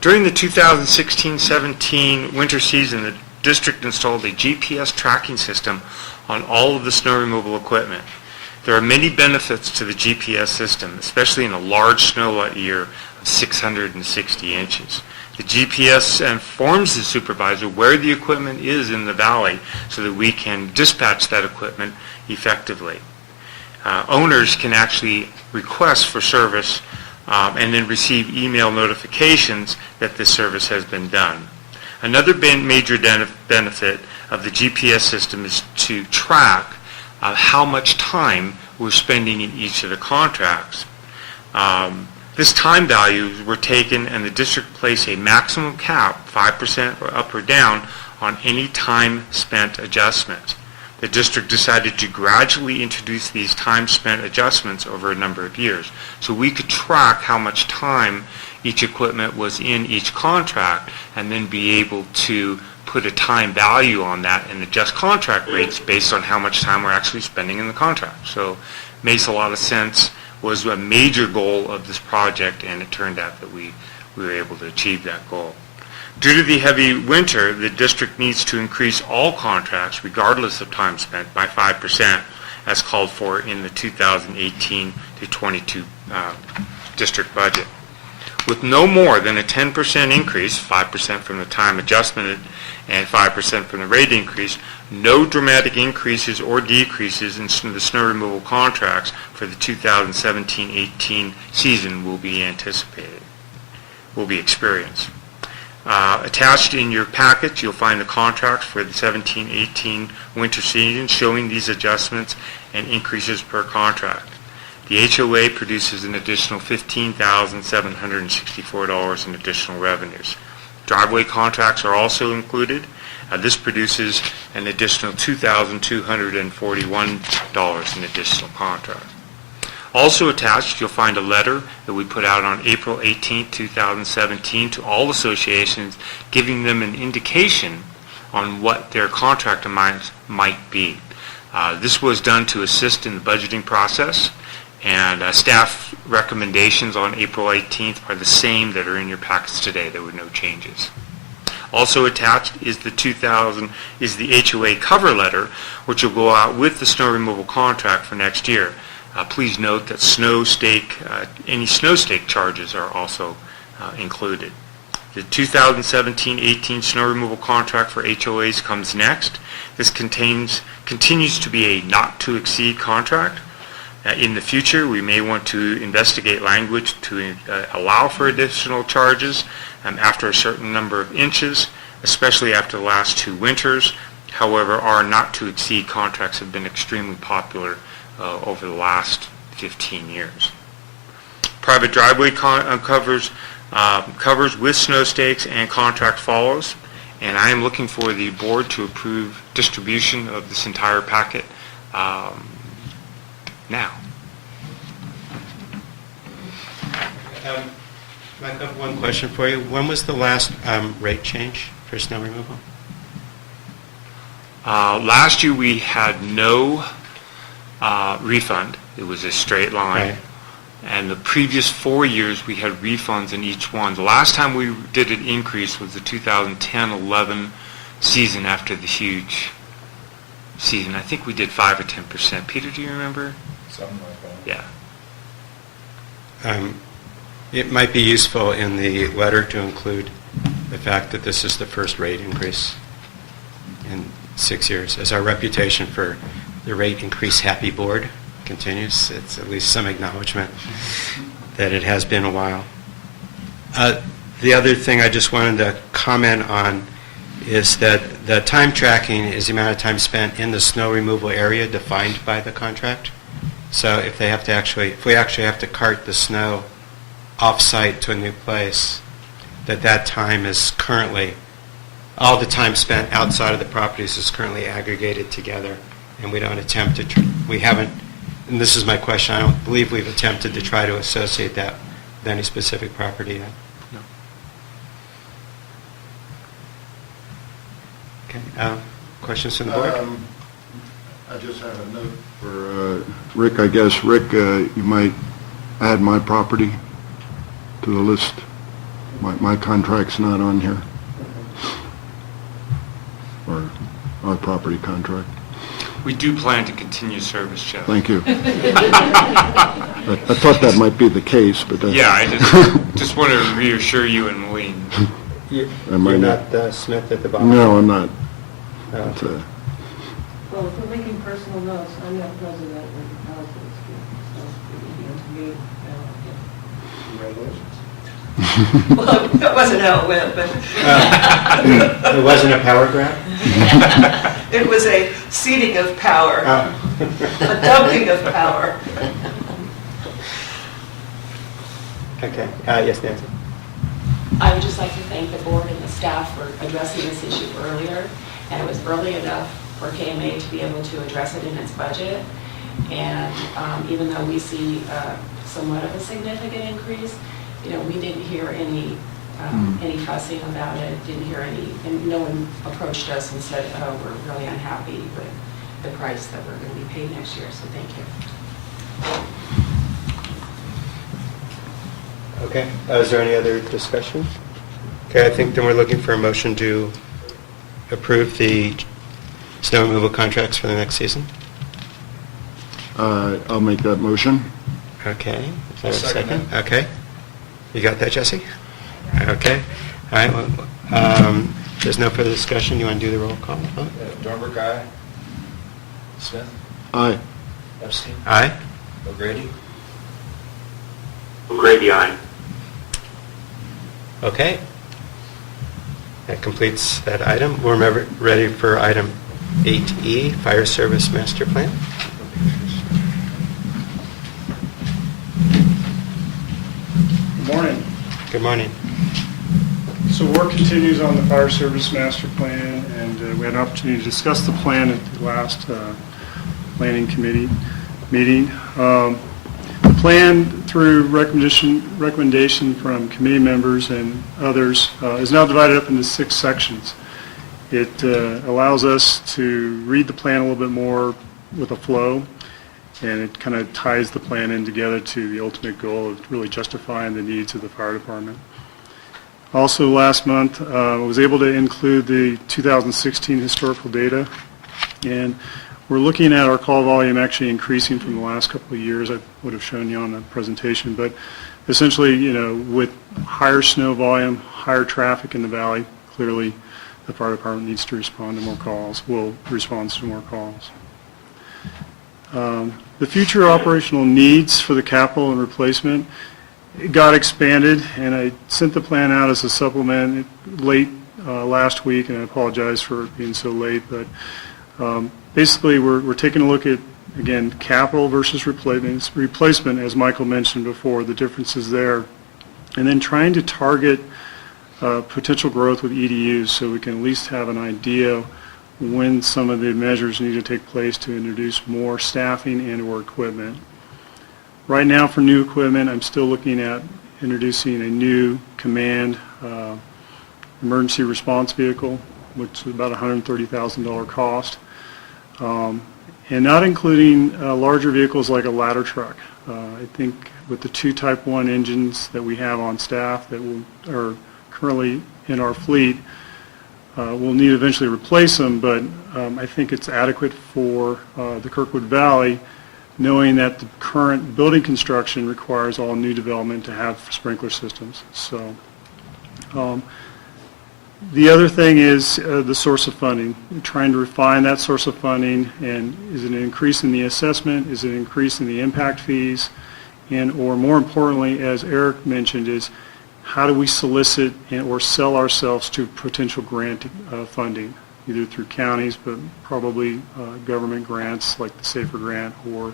During the 2016-17 winter season, the district installed a GPS tracking system on all of the snow removal equipment. There are many benefits to the GPS system, especially in a large snow year of 660 inches. The GPS informs the supervisor where the equipment is in the valley so that we can dispatch that equipment effectively. Owners can actually request for service and then receive email notifications that this service has been done. Another major benefit of the GPS system is to track how much time we're spending in each of the contracts. This time values were taken and the district placed a maximum cap, 5% or up or down, on any time spent adjustment. the district decided to gradually introduce these time spent adjustments over a number of years. So we could track how much time each equipment was in each contract and then be able to put a time value on that and adjust contract rates based on how much time we're actually spending in the contract. So makes a lot of sense, was a major goal of this project, and it turned out that we were able to achieve that goal. Due to the heavy winter, the district needs to increase all contracts, regardless of time spent, by 5%, as called for in the 2018 to 22 district budget. With no more than a 10% increase, 5% from the time adjustment and 5% from the rate increase, no dramatic increases or decreases in the snow removal contracts for the 2017-18 season will be experienced. Attached in your packet, you'll find the contracts for the 17-18 winter season showing these adjustments and increases per contract. The HOA produces an additional $15,764 in additional revenues. Driveway contracts are also included. This produces an additional $2,241 in additional contract. Also attached, you'll find a letter that we put out on April 18, 2017 to all associations, giving them an indication on what their contract amounts might be. This was done to assist in the budgeting process, and staff recommendations on April 18th are the same that are in your packets today. There were no changes. Also attached is the HOA cover letter, which will go out with the snow removal contract for next year. Please note that any snow stake charges are also included. The 2017-18 snow removal contract for HOAs comes next. This continues to be a not-to-exceed contract. In the future, we may want to investigate language to allow for additional charges after a certain number of inches, especially after the last 2 winters. However, our not-to-exceed contracts have been extremely popular over the last 15 years. Private driveway covers with snow stakes and contract follows, and I am looking for the board to approve distribution of this entire packet now. Mike, I have one question for you. When was the last rate change for snow removal? Last year we had no refund. It was a straight line. Right. And the previous 4 years we had refunds in each one. The last time we did an increase was the 2010-11 season after the huge season. I think we did 5 or 10%. Peter, do you remember? Something like that. Yeah. It might be useful in the letter to include the fact that this is the first rate increase in 6 years. As our reputation for the rate increase happy board continues, it's at least some acknowledgement that it has been a while. The other thing I just wanted to comment on is that the time tracking is the amount of time spent in the snow removal area defined by the contract. So if we actually have to cart the snow off-site to a new place, that time is currently, all the time spent outside of the properties is currently aggregated together, and we don't attempt to, we haven't, and this is my question, I don't believe we've attempted to try to associate that with any specific property yet. No. Okay, questions from the board? I just have a note for Rick, I guess. Rick, you might add my property to the list. My contract's not on here. Or our property contract. We do plan to continue service, Jeff. Thank you. I thought that might be the case, but... Yeah, I just want to reassure you and Maureen. You're might not Smith at the bottom? No, I'm not. Oh. It's, Well, if we're making personal notes, I'm not president of the council, so it would be Well, that wasn't how it went, but... It wasn't a power grab? It was a ceding of power, Oh. a dumping of power. Okay, yes, Nancy? I would just like to thank the board and the staff for addressing this issue earlier, and it was early enough for KMA to be able to address it in its budget. And even though we see somewhat of a significant increase, we didn't hear any fussing about it, didn't hear any, and no one approached us and said, oh, we're really unhappy with the price that we're going to be paid next year, so thank you. Okay, is there any other discussion? Okay, I think then we're looking for a motion to approve the snow removal contracts for the next season. I'll make that motion. Okay, is there a I'll second second? Okay, you got that, Jesse? Okay, all right, well, there's no further discussion, you want to do the roll call vote? Dornberg, aye. Smith? Aye. Epstein? Aye? O'Grady? O'Grady, aye. Okay. That completes that item. We're ready for item 8E, Fire Service Master Plan. Good morning. Good morning. So work continues on the fire service master plan, and we had an opportunity to discuss the plan at the last planning committee meeting. The plan, through recommendation from committee members and others, is now divided up into 6 sections. It allows us to read the plan a little bit more with a flow, and it kind of ties the plan in together to the ultimate goal of really justifying the needs of the fire department. Also, last month, I was able to include the 2016 historical data, and we're looking at our call volume actually increasing from the last couple of years. I would have shown you on the presentation, but essentially, with higher snow volume, higher traffic in the valley, clearly the fire department needs to respond to more calls, will respond to more calls. The future operational needs for the capital and replacement got expanded, and I sent the plan out as a supplement late last week, and I apologize for it being so late, but basically we're taking a look at, again, capital versus replacement, as Michael mentioned before, the differences there, and then trying to target potential growth with EDUs so we can at least have an idea when some of the measures need to take place to introduce more staffing and or equipment. Right now for new equipment, I'm still looking at introducing a new command emergency response vehicle, which is about $130,000 cost, and not including larger vehicles like a ladder truck. I think with the 2 Type 1 engines that we have on staff that are currently in our fleet, we'll need to eventually replace them, but I think it's adequate for the Kirkwood Valley, knowing that the current building construction requires all new development to have sprinkler systems. So the other thing is the source of funding. We're trying to refine that source of funding, and is it an increase in the assessment? Is it an increase in the impact fees? And or more importantly, as Eric mentioned, is how do we solicit or sell ourselves to potential grant funding, either through counties, but probably government grants like the SAFER grant or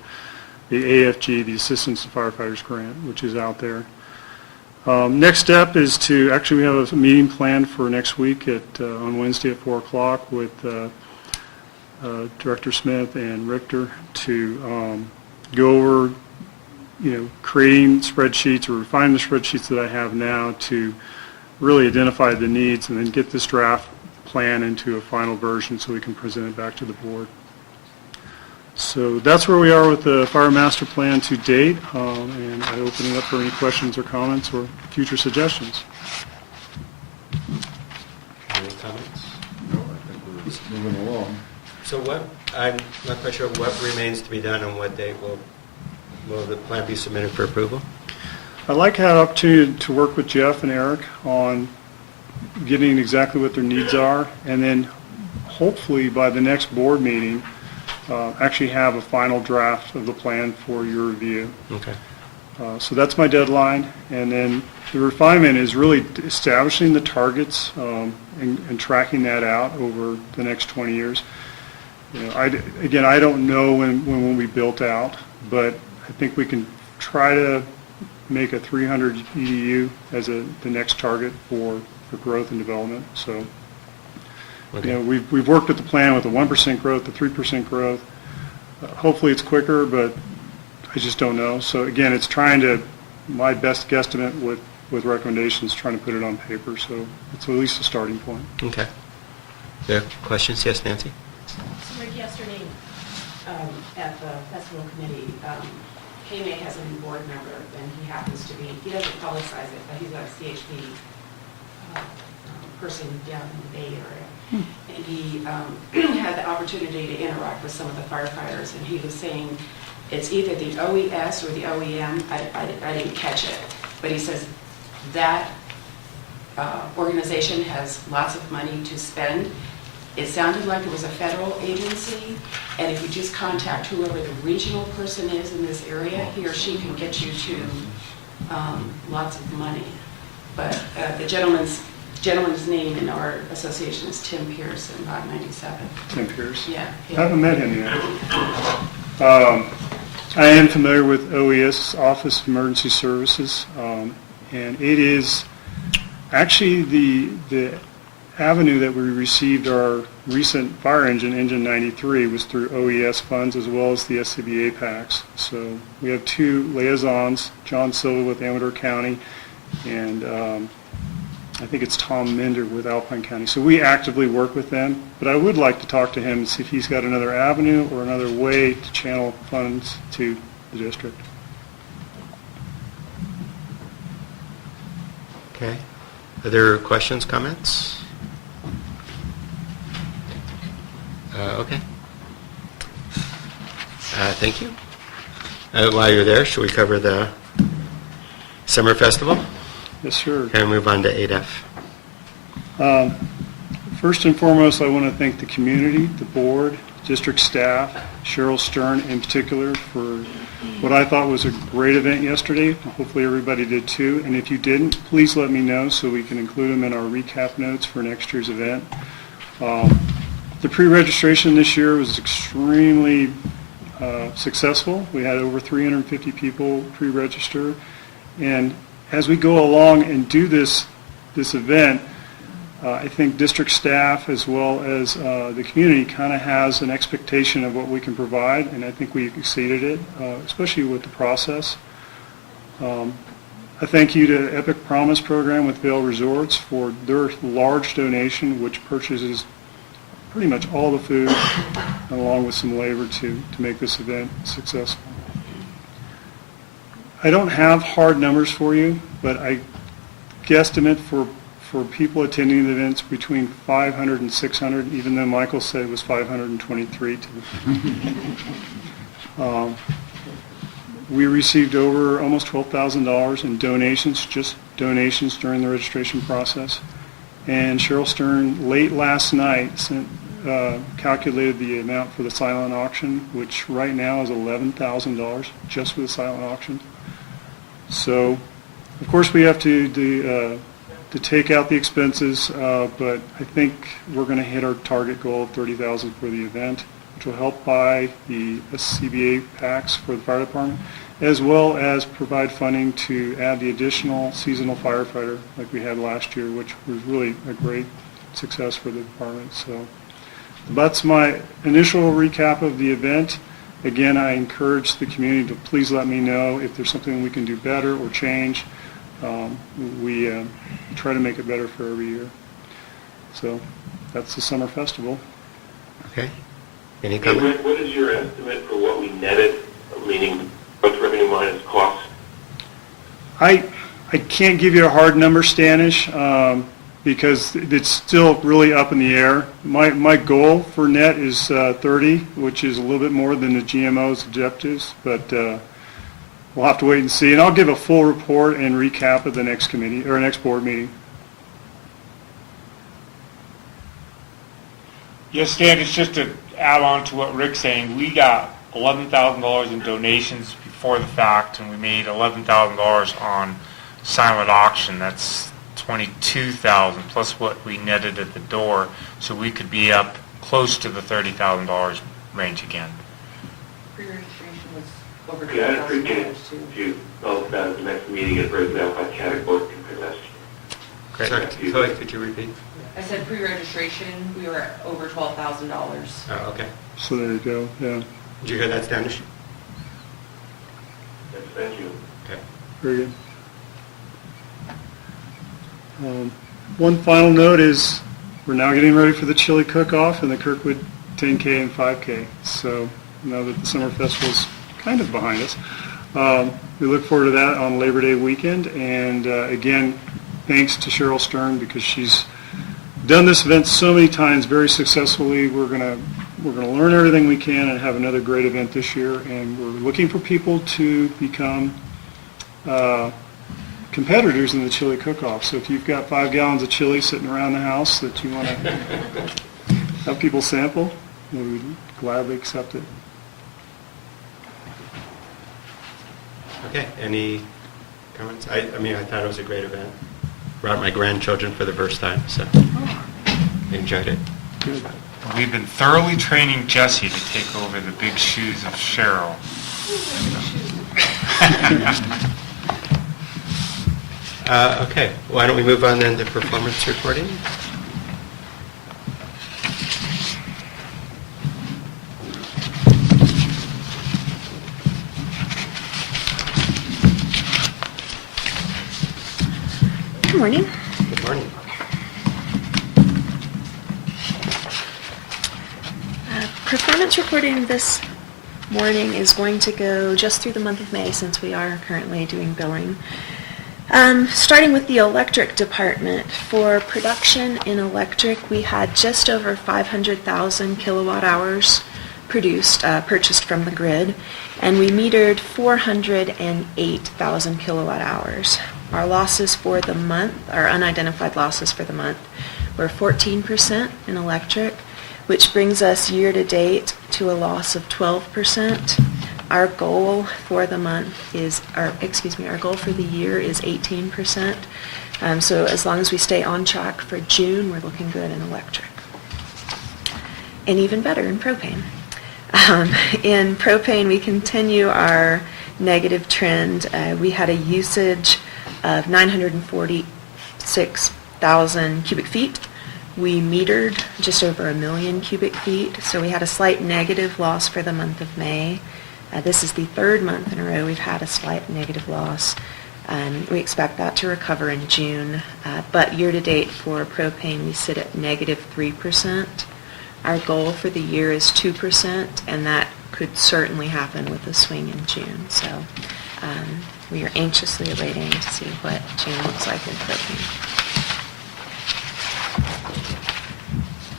the AFG, the Assistance to Firefighters grant, which is out there. Next step is to, actually we have a meeting planned for next week on Wednesday at 4 o'clock with Director Smith and Richter to go over creating spreadsheets or refining the spreadsheets that I have now to really identify the needs and then get this draft plan into a final version so we can present it back to the board. So that's where we are with the Fire Master Plan to date, and I open it up for any questions or comments or future suggestions. Any comments? No, I think we're just moving along. So I'm not quite sure what remains to be done and what date will the plan be submitted for approval? I'd like to have an opportunity to work with Jeff and Eric on getting exactly what their needs are, and then hopefully by the next board meeting, actually have a final draft of the plan for your review. Okay. So that's my deadline, and then the refinement is really establishing the targets and tracking that out over the next 20 years. I don't know when we'll be built out, but I think we can try to make a 300 EDU as the next target for growth and development. So Okay. We've worked with the plan with the 1% growth, the 3% growth. Hopefully it's quicker, but I just don't know. So again, it's my best guesstimate with recommendations, trying to put it on paper. So it's at least a starting point. Okay. There are questions? Yes, Nancy? So Rick, yesterday at the festival committee, KMA has a new board member, and he doesn't publicize it, but he's a CHP person down in the Bay Area. And he had the opportunity to interact with some of the firefighters, and he was saying it's either the OES or the OEM. I didn't catch it, but he says that organization has lots of money to spend. It sounded like it was a federal agency, and if you just contact whoever the regional person is in this area, he or she can get you to lots of money. But the gentleman's name in our association is Tim Pearson, about 97. Tim Pierce? Yeah. I haven't met him yet. I am familiar with OES, Office of Emergency Services, and it is actually the avenue that we received our recent fire engine, Engine 93, was through OES funds as well as the SCBA PACs. So we have two liaisons, John Silva with Amador County, and I think it's Tom Minder with Alpine County. So we actively work with them, but I would like to talk to him and see if he's got another avenue or another way to channel funds to the district. Okay. Other questions, comments? Okay. Thank you. While you're there, should we cover the summer festival? Yes, sir. And move on to 8F. First and foremost, I want to thank the community, the board, district staff, Cheryl Stern in particular, for what I thought was a great event yesterday. Hopefully everybody did too. And if you didn't, please let me know so we can include them in our recap notes for next year's event. The pre-registration this year was extremely successful. We had over 350 people pre-register. And as we go along and do this event, I think district staff as well as the community kind of has an expectation of what we can provide, and I think we exceeded it, especially with the process. I thank you to Epic Promise Program with Vail Resorts for their large donation, which purchases pretty much all the food along with some labor to make this event successful. I don't have hard numbers for you, but I guesstimate for people attending the events between 500 and 600, even though Michael said it was 523. We received over almost $12,000 in donations, just donations during the registration process. And Cheryl Stern, late last night, calculated the amount for the silent auction, which right now is $11,000 just for the silent auction. So, of course, we have to take out the expenses, but I think we're going to hit our target goal of $30,000 for the event, which will help buy the SCBA packs for the fire department, as well as provide funding to add the additional seasonal firefighter like we had last year, which was really a great success for the department. So that's my initial recap of the event. Again, I encourage the community to please let me know if there's something we can do better or change. We try to make it better for every year. So that's the summer festival. Okay. Any Hey, comment? Rick, what is your estimate for what we netted, meaning gross revenue minus costs? I can't give you a hard number, Stanish, because it's still really up in the air. My goal for net is 30, which is a little bit more than the GMO's objectives, but we'll have to wait and see. And I'll give a full report and recap at the next committee or next board meeting. Yes, Stan, it's just to add on to what Rick's saying. We got $11,000 in donations before the fact, and we made $11,000 on silent auction. That's $22,000 plus what we netted at the door, so we could be up close to the $30,000 range again. Pre-registration was over Okay, I'd appreciate $12,000 it too. if you develop that at the next meeting and break it out by category compared to last year. Great. Sorry, Chloe, could you repeat? I said pre-registration, we were over $12,000. Oh, okay. So there you go, yeah, Did you hear that, Standish? Yes, thank you. Okay. very good. One final note is, we're now getting ready for the chili cook-off and the Kirkwood 10K and 5K. So now that the summer festival's kind of behind us, we look forward to that on Labor Day weekend. And again, thanks to Cheryl Stern, because she's done this event so many times very successfully. We're gonna learn everything we can and have another great event this year. And we're looking for people to become competitors in the chili cook-off. So if you've got 5 gallons of chili sitting around the house that you want to have people sample, we would gladly accept it. Okay, any comments? I mean, I thought it was a great event. Brought my grandchildren for the first time, so they enjoyed it. Good. We've been thoroughly training Jesse to take over the big shoes of Cheryl. Okay, why don't we move on then to performance reporting? Good morning. Good morning. Performance reporting this morning is going to go just through the month of May, since we are currently doing billing. Starting with the electric department. For production in electric, we had just over 500,000 kilowatt hours purchased from the grid, and we metered 408,000 kilowatt hours. Our losses for the month, our unidentified losses for the month, were 14% in electric, which brings us year-to-date to a loss of 12%. Our goal for the month is, our goal for the year is 18%. So as long as we stay on track for June, we're looking good in electric. And even better in propane. In propane, we continue our negative trend. We had a usage of 946,000 cubic feet. We metered just over 1 million cubic feet, so we had a slight negative loss for the month of May. This is the third month in a row we've had a slight negative loss. We expect that to recover in June, but year-to-date for propane, we sit at negative 3%. Our goal for the year is 2%, and that could certainly happen with a swing in June. So we are anxiously awaiting to see what June looks like in propane.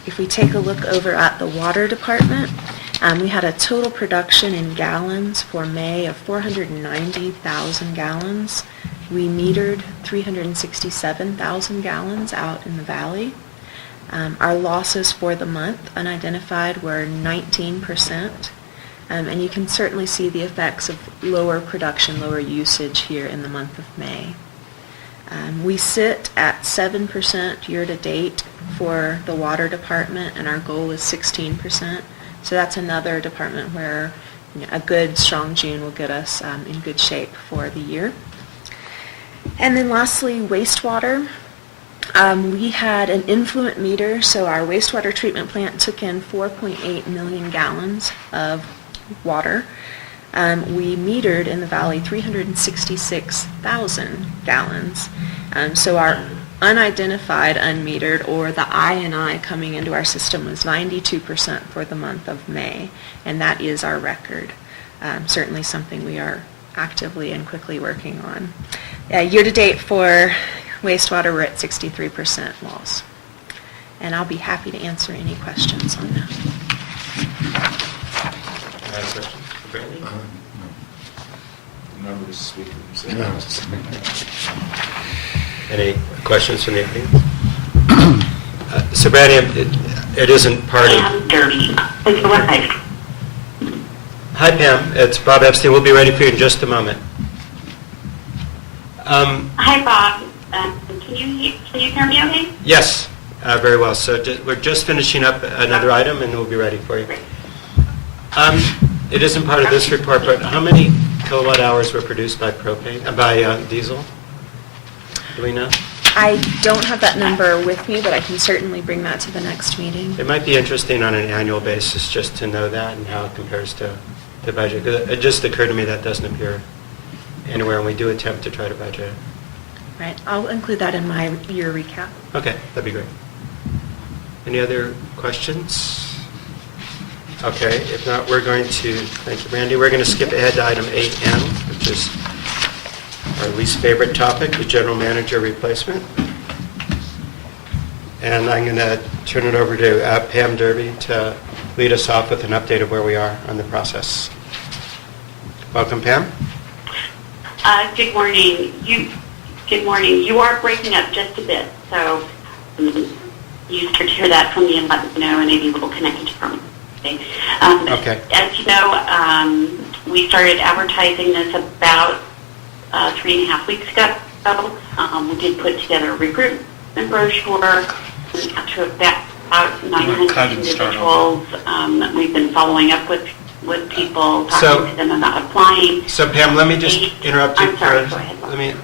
If we take a look over at the water department, we had a total production in gallons for May of 490,000 gallons. We metered 367,000 gallons out in the valley. Our losses for the month, unidentified, were 19%. And you can certainly see the effects of lower production, lower usage here in the month of May. We sit at 7% year-to-date for the water department, and our goal is 16%. So that's another department where a good, strong June will get us in good shape for the year. And then lastly, wastewater. We had an influent meter, so our wastewater treatment plant took in 4.8 million gallons of water. We metered in the valley 366,000 gallons. So our unidentified, unmetered, or the I&I coming into our system was 92% for the month of May, and that is our record. Certainly something we are actively and quickly working on. Year-to-date for wastewater, we're at 63% loss. And I'll be happy to answer any questions on that. Questions for Brandy? Remember to speak for themselves. Any questions from the audience? So Brandy, it isn't part of... Hi Pam, it's Bob Epstein. We'll be ready for you in just a moment. Hi, Bob. Can you hear me okay? Yes, very well. So we're just finishing up another item, and we'll be ready for you. It isn't part of this report, but how many kilowatt hours were produced by propane, by diesel? Do we know? I don't have that number with me, but I can certainly bring that to the next meeting. It might be interesting on an annual basis just to know that and how it compares to the budget. 'Cause it just occurred to me that doesn't appear anywhere, and we do attempt to try to budget it. Right, I'll include that in my year recap. Okay, that'd be great. Any other questions? Okay, if not, we're going to, thank you, Brandy, we're going to skip ahead to item 8M, which is our least favorite topic, the general manager replacement. And I'm going to turn it over to Pam Derby to lead us off with an update of where we are on the process. Welcome, Pam. Good morning. Good morning. You are breaking up just a bit, so you start to hear that from me and let me know, and maybe we'll connect it from me. Okay. As you know, we started advertising this about 3.5 weeks ago. We did put together a recruitment brochure to about 900 individuals. We've been following up with people, talking to them about applying. So Pam, let me just interrupt you. I'm sorry, go ahead. Let me,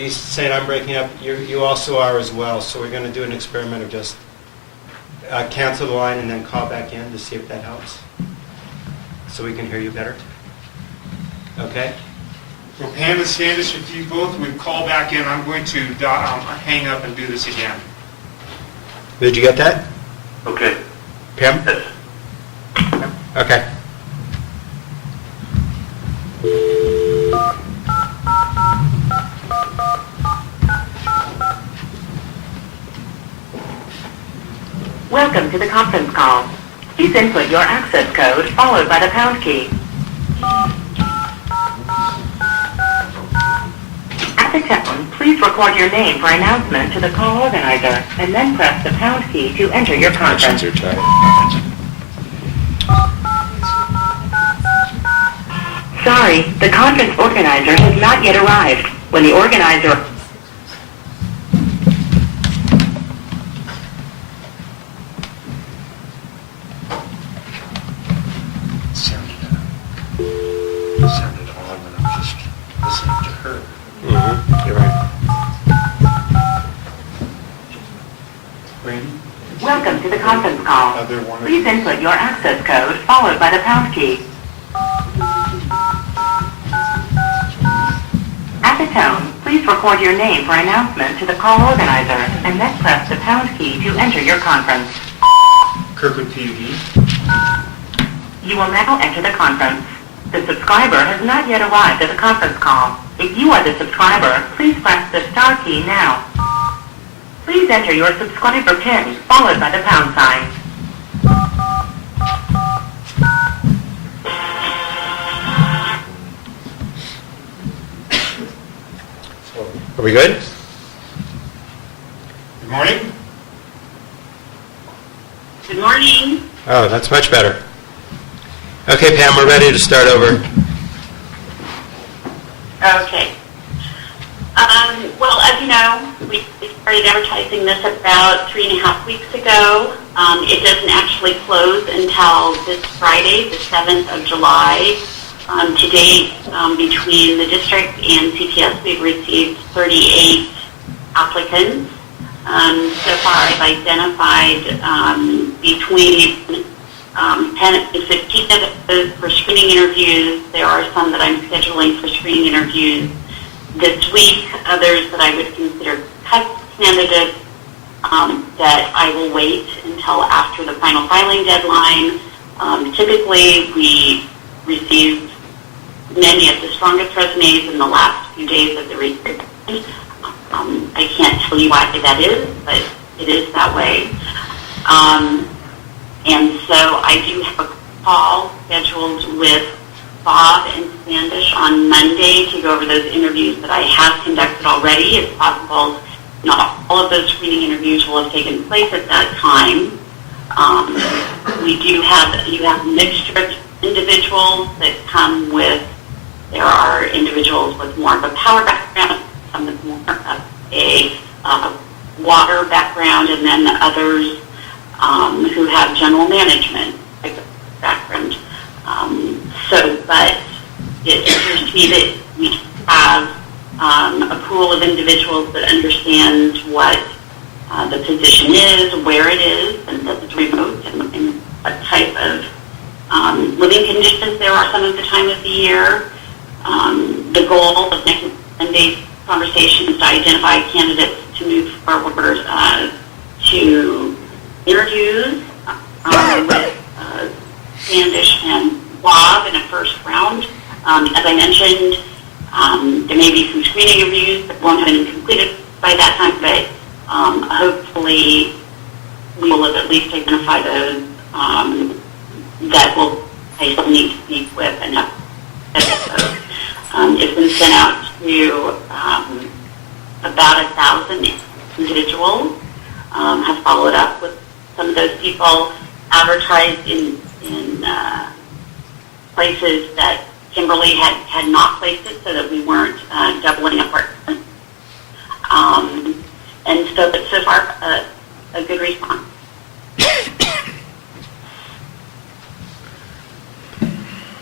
you said I'm breaking up. You also are as well, so we're going to do an experiment of just cancel the line and then call back in to see if that helps, so we can hear you better. Okay? Well, Pam and Standish, if you both would call back in, I'm going to hang up and do this again. Did you get that? Okay. Pam? Yes. Okay. Welcome to the conference call. Please input your access code followed by the pound key. At the tone, please record your name for announcement to the call organizer and then press the pound key to enter your conference. Connections are tight. Sorry, the conference organizer has not yet arrived. When the organizer... Sounded odd when I was just listening to her. Mm-hmm. You're right. Randy? Welcome to the conference call. Other one of Please input your access code followed by the pound key. At the tone, please record your name for announcement to the call organizer and then press the pound key to enter your conference. Kirkwood PUD. You will now enter the conference. The subscriber has not yet arrived at the conference call. If you are the subscriber, please press the star key now. Please enter your subscriber PIN followed by the pound sign. Are we good? Good morning. Good morning. Oh, that's much better. Okay, Pam, we're ready to start over. Okay. Well, as you know, we started advertising this about 3.5 weeks ago. It doesn't actually close until this Friday, the 7th of July. To date, between the district and CPS, we've received 38 applicants. So far, I've identified between 10 and 15 of those for screening interviews. There are some that I'm scheduling for screening interviews this week, others that I would consider cut candidates that I will wait until after the final filing deadline. Typically, we receive many of the strongest resumes in the last few days of the recruitment. I can't tell you why that is, but it is that way. And so I do have a call scheduled with Bob and Standish on Monday to go over those interviews that I have conducted already. It's possible not all of those screening interviews will have taken place at that time. You have a mixture of individuals that come with, there are individuals with more of a power background, some with more of a water background, and then others who have general management background. But it appears to me that we have a pool of individuals that understand what the position is, where it is, and that it's remote, and what type of living conditions there are some of the time of the year. The goal of next Monday's conversation is to identify candidates to move forward to interviews with Standish and Bob in a first round. As I mentioned, there may be some screening interviews that won't have been completed by that time, but hopefully we will have at least identify those that will I still need to speak with and have episodes. It's been sent out to about 1,000 individuals. Have followed up with some of those people, advertised in places that Kimberly had not placed it, so that we weren't doubling up our and so far a good response.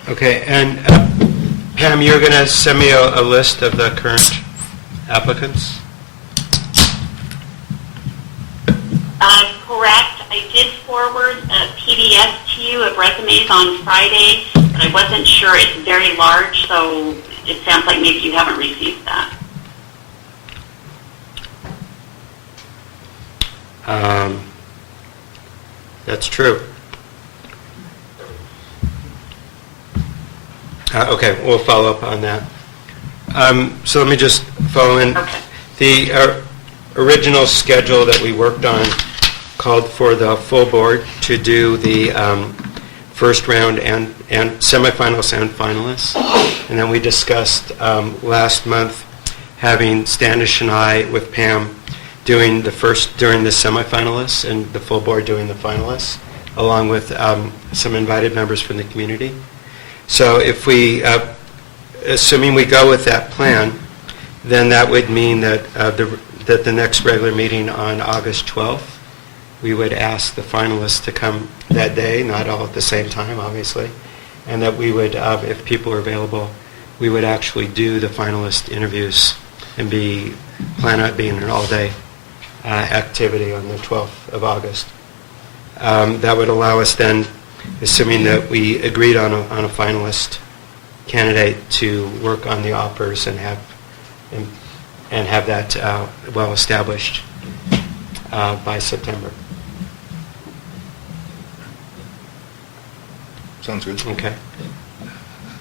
Okay, and Pam, you're going to send me a list of the current applicants? Correct. I did forward a PDF to you of resumes on Friday, but I wasn't sure. It's very large, so it sounds like maybe you haven't received that. That's true. Okay, we'll follow up on that. So let me just follow in. Okay. The original schedule that we worked on called for the full board to do the first round and semifinals and finalists. And then we discussed last month having Standish and I with Pam doing the semifinalists and the full board doing the finalists, along with some invited members from the community. So if we, assuming we go with that plan, then that would mean that that the next regular meeting on August 12th, we would ask the finalists to come that day, not all at the same time, obviously, and that we would, if people are available, we would actually do the finalist interviews and plan on it being an all-day activity on the 12th of August. That would allow us then, assuming that we agreed on a finalist candidate, to work on the offers and have that well established by September. Sounds good. Okay.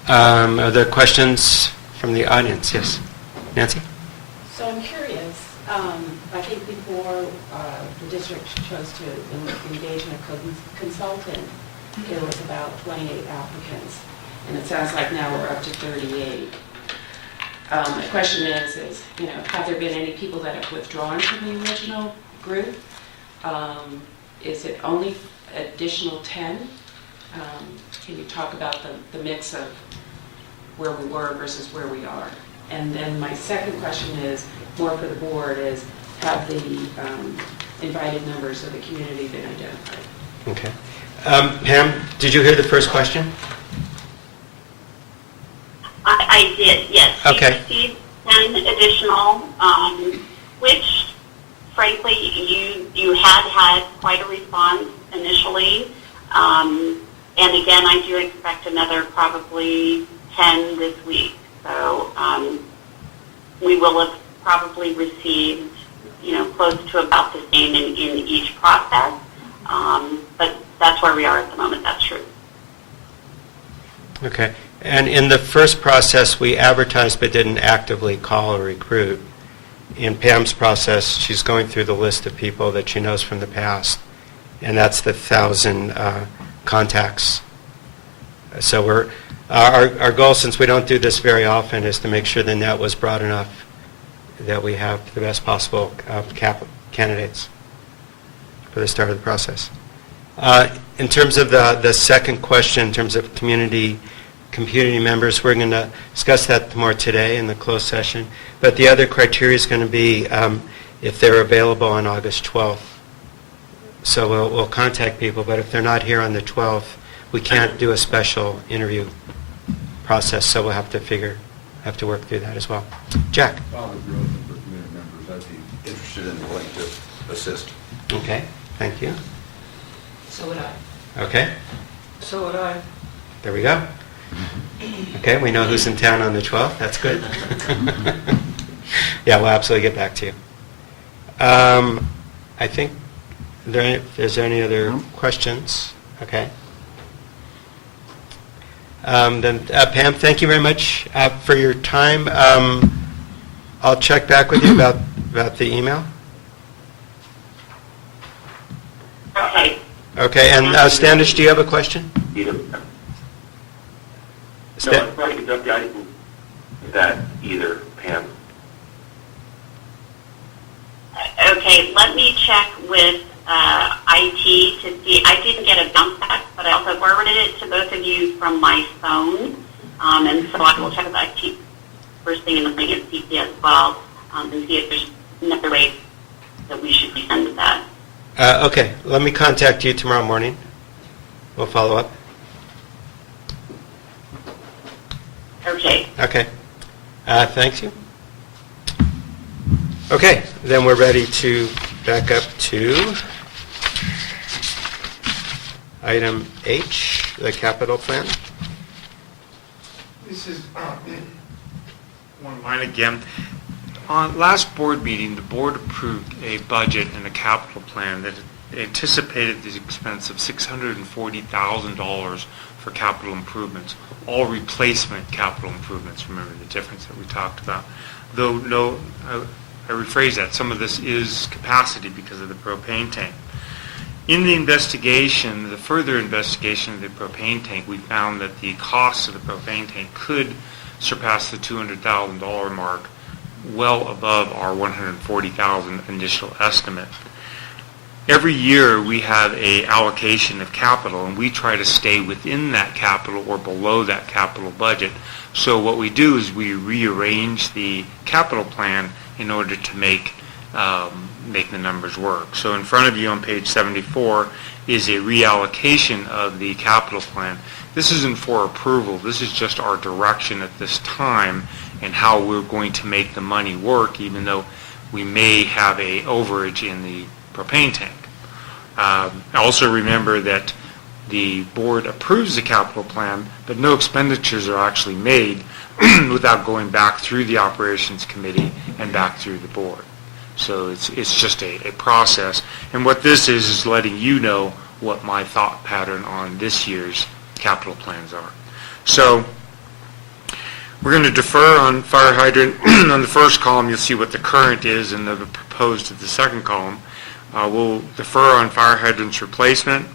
Are there questions from the audience? Yes. Nancy? So I'm curious, I think before the district chose to engage in a consultant, there was about 28 applicants, and it sounds like now we're up to 38. The question is, have there been any people that have withdrawn from the original group? Is it only additional 10? Can you talk about the mix of where we were versus where we are? And then my second question is, more for the board, is have the invited members of the community been identified? Okay. Pam, did you hear the first question? I did, yes. Okay. We received 10 additional, which, frankly, you had quite a response initially. And again, I do expect another probably 10 this week. So we will have probably received, close to about the same in each process. But that's where we are at the moment. That's true. Okay. And in the first process, we advertised but didn't actively call or recruit. In Pam's process, she's going through the list of people that she knows from the past, and that's the 1,000 contacts. So our goal, since we don't do this very often, is to make sure the net was broad enough that we have the best possible candidates for the start of the process. In terms of the second question, in terms of community members, we're going to discuss that more today in the closed session. But the other criteria is going to be if they're available on August 12th. So we'll contact people, but if they're not here on the 12th, we can't do a special interview process, so we'll have to figure have to work through that as well. Jack? Well, if you're open for community members, I'd be interested and willing to assist. Okay, thank you. So would I. Okay, So would I. there we go. Okay, we know who's in town on the 12th. That's good. Yeah, we'll absolutely get back to you. I think, is there any other questions? Okay. Then Pam, thank you very much for your time. I'll check back with you about the email. Okay. Okay, and Standish, do you have a question? No, Stan- it's probably I can do that either, Pam. Okay, let me check with IT to see. I didn't get a bounce back, but I also forwarded it to both of you from my phone. And so I will check with IT first thing in the morning at CP as well, and see if there's another way that we should resend that. Okay, let me contact you tomorrow morning. We'll follow up. Okay. Okay. Thanks you. Okay, then we're ready to back up to item H, the capital plan. This is one of mine again. On last board meeting, the board approved a budget and a capital plan that anticipated the expense of $640,000 for capital improvements, all replacement capital improvements. Remember the difference that we talked about. Though no, I rephrase that. Some of this is capacity because of the propane tank. In the investigation, the further investigation of the propane tank, we found that the cost of the propane tank could surpass the $200,000 mark, well above our $140,000 initial estimate. Every year we have a allocation of capital, and we try to stay within that capital or below that capital budget. So what we do is we rearrange the capital plan in order to make the numbers work. So in front of you on page 74 is a reallocation of the capital plan. This isn't for approval. This is just our direction at this time and how we're going to make the money work, even though we may have a overage in the propane tank. Also remember that the board approves the capital plan, but no expenditures are actually made without going back through the operations committee and back through the board. So it's just a process. And what this is letting you know what my thought pattern on this year's capital plans are. So we're going to defer on fire hydrant. On the first column, you'll see what the current is, and the proposed at the second column. We'll defer on fire hydrants replacement.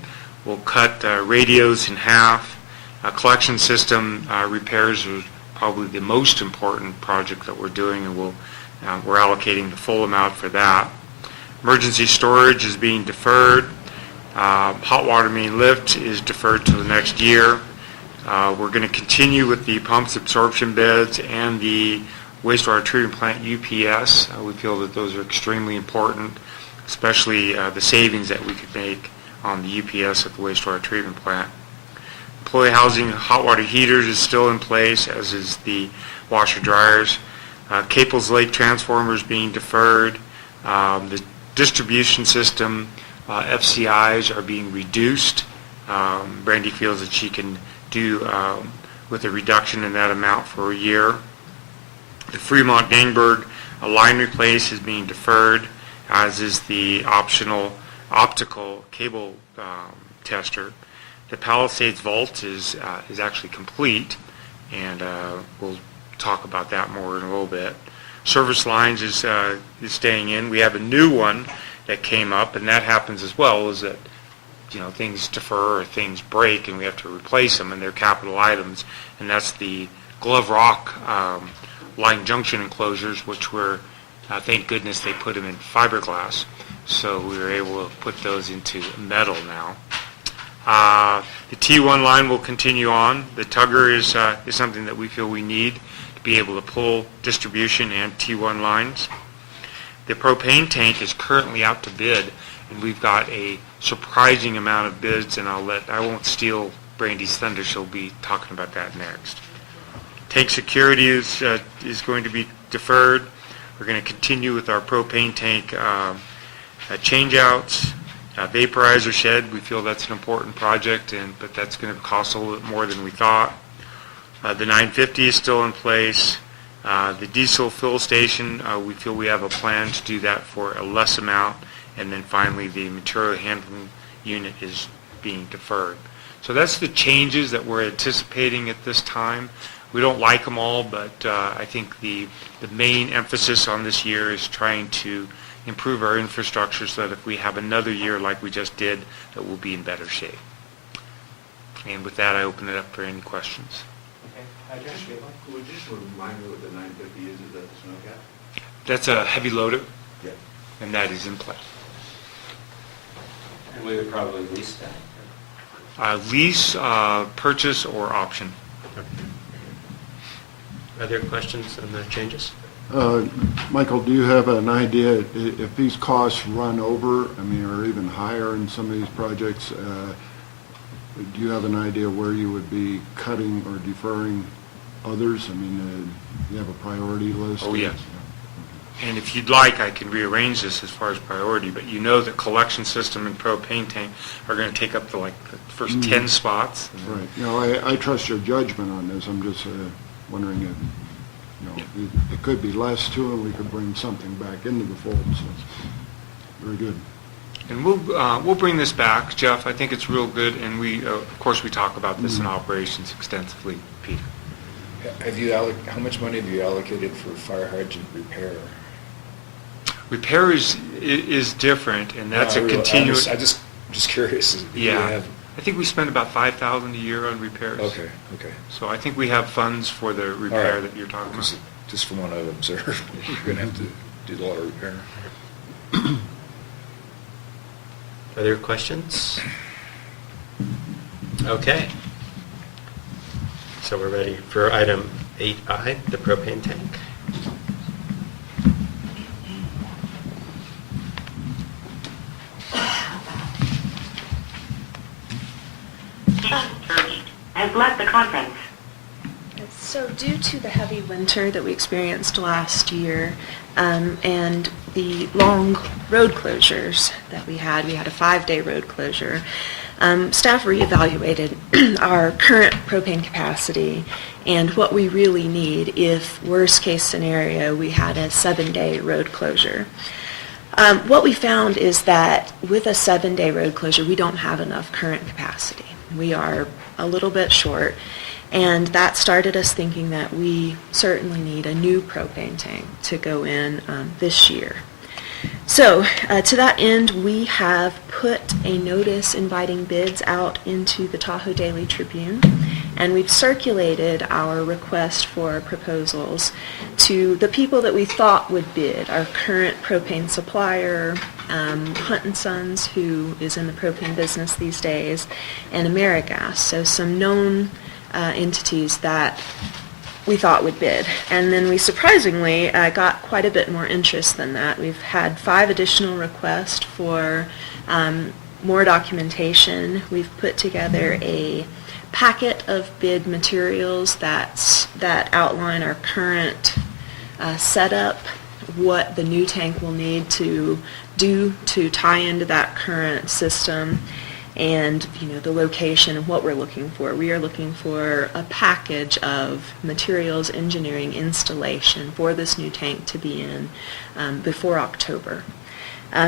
We'll cut radios in half. Collection system repairs are probably the most important project that we're doing, and we're allocating the full amount for that. Emergency storage is being deferred. Hot water main lift is deferred to the next year. We're going to continue with the pumps, absorption beds, and the wastewater treatment plant UPS. We feel that those are extremely important, especially the savings that we could make on the UPS at the wastewater treatment plant. Employee housing, hot water heaters is still in place, as is the washer dryers. Caples Lake transformers being deferred. The distribution system FCIs are being reduced. Brandy feels that she can do with a reduction in that amount for a year. The Fremont Gangberg line replace is being deferred, as is the optional optical cable tester. The Palisades vault is actually complete, and we'll talk about that more in a little bit. Service lines is staying in. We have a new one that came up, and that happens as well, is that things defer or things break and we have to replace them, and they're capital items, and that's the Glove Rock line junction enclosures, which were, thank goodness they put them in fiberglass, so we were able to put those into metal now. The T1 line will continue on. The tugger is something that we feel we need to be able to pull distribution and T1 lines. The propane tank is currently out to bid, and we've got a surprising amount of bids, and I won't steal Brandy's thunder. She'll be talking about that next. Tank security is going to be deferred. We're going to continue with our propane tank change-outs. Vaporizer shed, we feel that's an important project, but that's going to cost a little bit more than we thought. The 950 is still in place. The diesel fill station, we feel we have a plan to do that for a less amount. And then finally, the material handling unit is being deferred. So that's the changes that we're anticipating at this time. We don't like them all, but I think the main emphasis on this year is trying to improve our infrastructure so that if we have another year like we just did, that we'll be in better shape. And with that, I open it up for any questions. Could you just remind me what the 950 is? Is that the snow cap? That's a heavy loader, Yeah. and that is in place. And we would probably lease that. Lease, purchase, or option. Other questions on the changes? Michael, do you have an idea if these costs run over, I mean, or even higher in some of these projects, do you have an idea where you would be cutting or deferring others? I mean, you have a priority list? Oh, yes. And if you'd like, I can rearrange this as far as priority, but you know that collection system and propane tank are going to take up the first 10 spots. Right. No, I trust your judgment on this. I'm just wondering if, it could be less too, and we could bring something back into the fold. So, very good. And we'll bring this back, Jeff. I think it's real good, and we, of course, we talk about this in operations extensively, Peter. How much money have you allocated for fire hydrant repair? Repair is different, and that's a continuous. I'm just curious. Yeah, I think we spend about $5,000 a year on repairs. Okay. So I think we have funds for the repair that you're talking about. Just from what I've observed, you're going to have to do a lot of repair. Other questions? Okay. So we're ready for item 8I, the propane tank. Has left the conference. So due to the heavy winter that we experienced last year and the long road closures that we had a 5-day road closure, staff reevaluated our current propane capacity and what we really need if, worst case scenario, we had a 7-day road closure. What we found is that with a 7-day road closure, we don't have enough current capacity. We are a little bit short, and that started us thinking that we certainly need a new propane tank to go in this year. So to that end, we have put a notice inviting bids out into the Tahoe Daily Tribune, and we've circulated our request for proposals to the people that we thought would bid, our current propane supplier, Hunt & Sons, who is in the propane business these days, and AmeriGas, so some known entities that we thought would bid. And then we surprisingly got quite a bit more interest than that. We've had 5 additional requests for more documentation. We've put together a packet of bid materials that outline our current setup, what the new tank will need to do to tie into that current system, and the location and what we're looking for. We are looking for a package of materials, engineering, installation for this new tank to be in before October.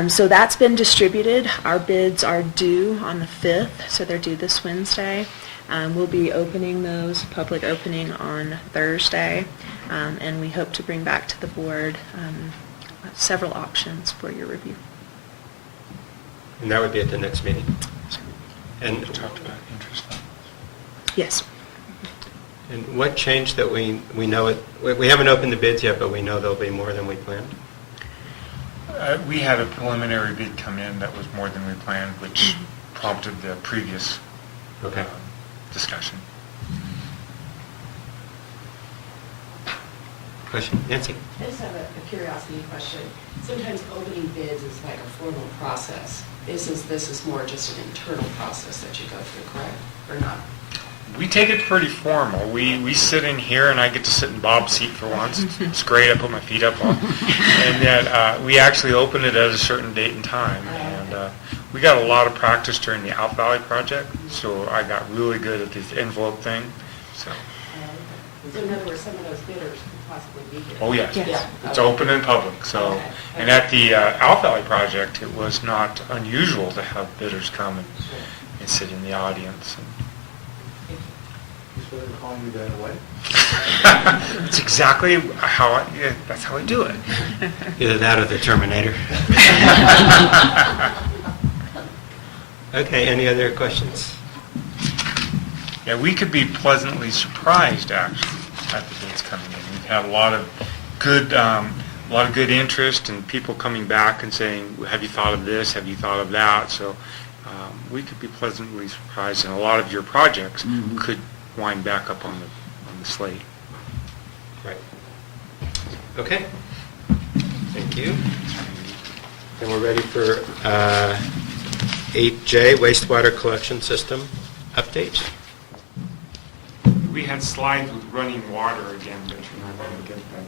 So that's been distributed. Our bids are due on the 5th, so they're due this Wednesday. We'll be opening those, public opening on Thursday, and we hope to bring back to the board several options for your review. And that would be at the next meeting? And We talked about interest levels. Yes. And what changed that we know it? We haven't opened the bids yet, but we know there'll be more than we planned? We had a preliminary bid come in that was more than we planned, which prompted the previous discussion. Question? Nancy? I just have a curiosity question. Sometimes opening bids is like a formal process. This is more just an internal process that you go through, correct? Or not? We take it pretty formal. We sit in here, and I get to sit in Bob's seat for once. It's great. I put my feet up on. And then we actually open it at a certain date and time. And we got a lot of practice during the Out Valley project, so I got really good at this envelope thing. So. So in other words, some of those bidders could possibly be here. Oh, yes. Yes. It's open and public. So, Okay. and at the Out Valley project, it was not unusual to have bidders come and sit in the audience. Calling you that way? It's exactly how that's how I do it. Either that or the Terminator. Okay, any other questions? Yeah, we could be pleasantly surprised actually at the bids coming in. We've had a lot of good interest and people coming back and saying, "Have you thought of this? Have you thought of that?" So we could be pleasantly surprised, and a lot of your projects could wind back up on the slate. Right. Okay. Thank you. And we're ready for 8J, wastewater collection system update. We had slides with running water again, but you're not going to get that.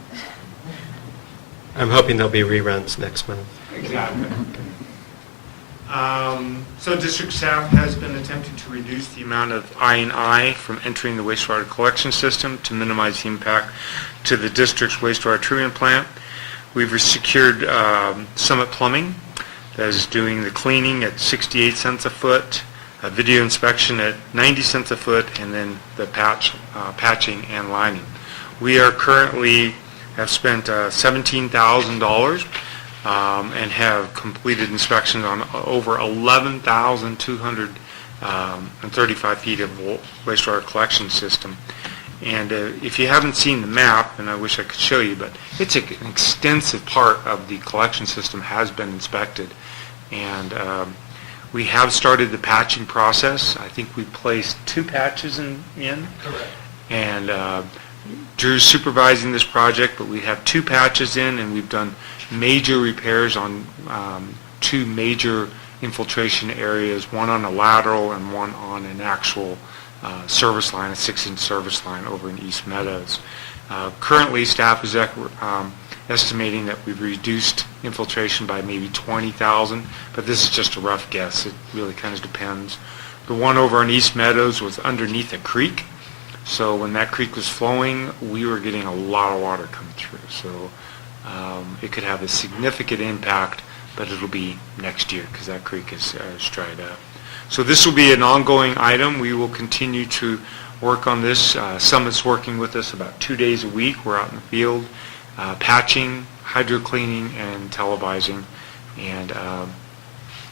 I'm hoping there'll be reruns next month. Exactly. So district staff has been attempting to reduce the amount of I&I from entering the wastewater collection system to minimize the impact to the district's wastewater treatment plant. We've secured Summit Plumbing that is doing the cleaning at 68 cents a foot, a video inspection at 90 cents a foot, and then the patching and lining. We are currently have spent $17,000 and have completed inspections on over 11,235 feet of wastewater collection system. And if you haven't seen the map, and I wish I could show you, but it's an extensive part of the collection system has been inspected. And we have started the patching process. I think we placed 2 patches in. Correct. And Drew's supervising this project, but we have 2 patches in, and we've done major repairs on 2 major infiltration areas, one on a lateral and one on an actual service line, a 6-inch service line over in East Meadows. Currently, staff is estimating that we've reduced infiltration by maybe 20,000, but this is just a rough guess. It really kind of depends. The one over in East Meadows was underneath a creek, so when that creek was flowing, we were getting a lot of water coming through. So it could have a significant impact, but it'll be next year because that creek is dried up. So this will be an ongoing item. We will continue to work on this. Summit's working with us about 2 days a week. We're out in the field patching, hydro cleaning, and televising. And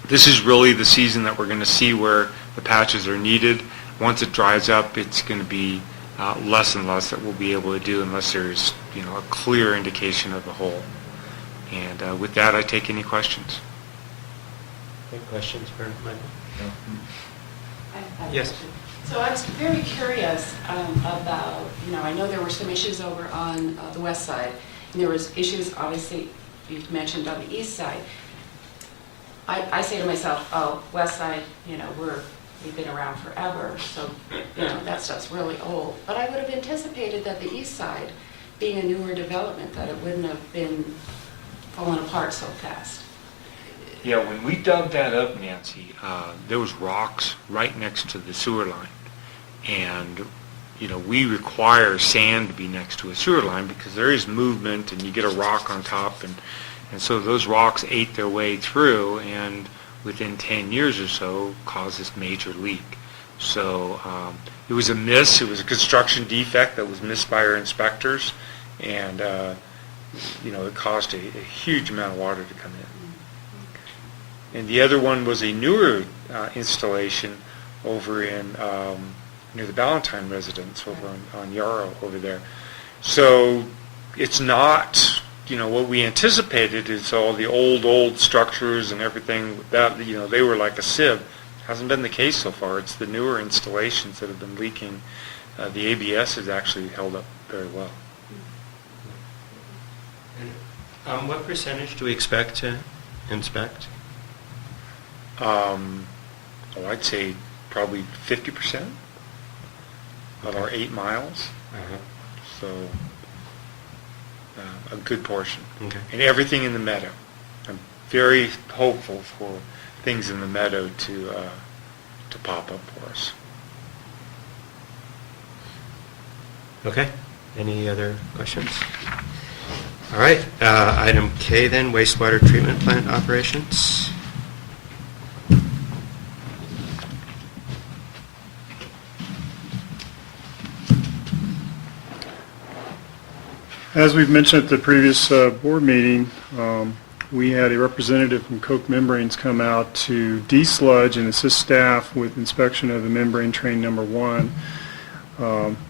this is really the season that we're going to see where the patches are needed. Once it dries up, it's going to be less and less that we'll be able to do unless there's a clear indication of the hole. And with that, I take any questions. Any questions for Michael? I have a Yes. question. So I was very curious about, I know there were some issues over on the west side, and there was issues, obviously, you mentioned on the east side. I say to myself, oh, west side, we've been around forever, so, that stuff's really old. But I would have anticipated that the east side, being a newer development, that it wouldn't have been falling apart so fast. Yeah, when we dug that up, Nancy, there was rocks right next to the sewer line. And, we require sand to be next to a sewer line because there is movement and you get a rock on top. And so those rocks ate their way through and within 10 years or so caused this major leak. So it was a miss. It was a construction defect that was missed by our inspectors. And, it caused a huge amount of water to come in. And the other one was a newer installation over in near the Ballantyne residence over on Yarrow over there. So it's not, what we anticipated is all the old structures and everything that, they were like a sieve. Hasn't been the case so far. It's the newer installations that have been leaking. The ABS has actually held up very well. What percentage do we expect to inspect? I'd say probably 50%. of our 8 miles. Uh-huh. So a good portion. Okay. And everything in the meadow. I'm very hopeful for things in the meadow to pop up for us. Okay. Any other questions? All right. Item K then, wastewater treatment plant operations. As we've mentioned at the previous board meeting, we had a representative from Koch Membranes come out to desludge and assist staff with inspection of the membrane train number 1,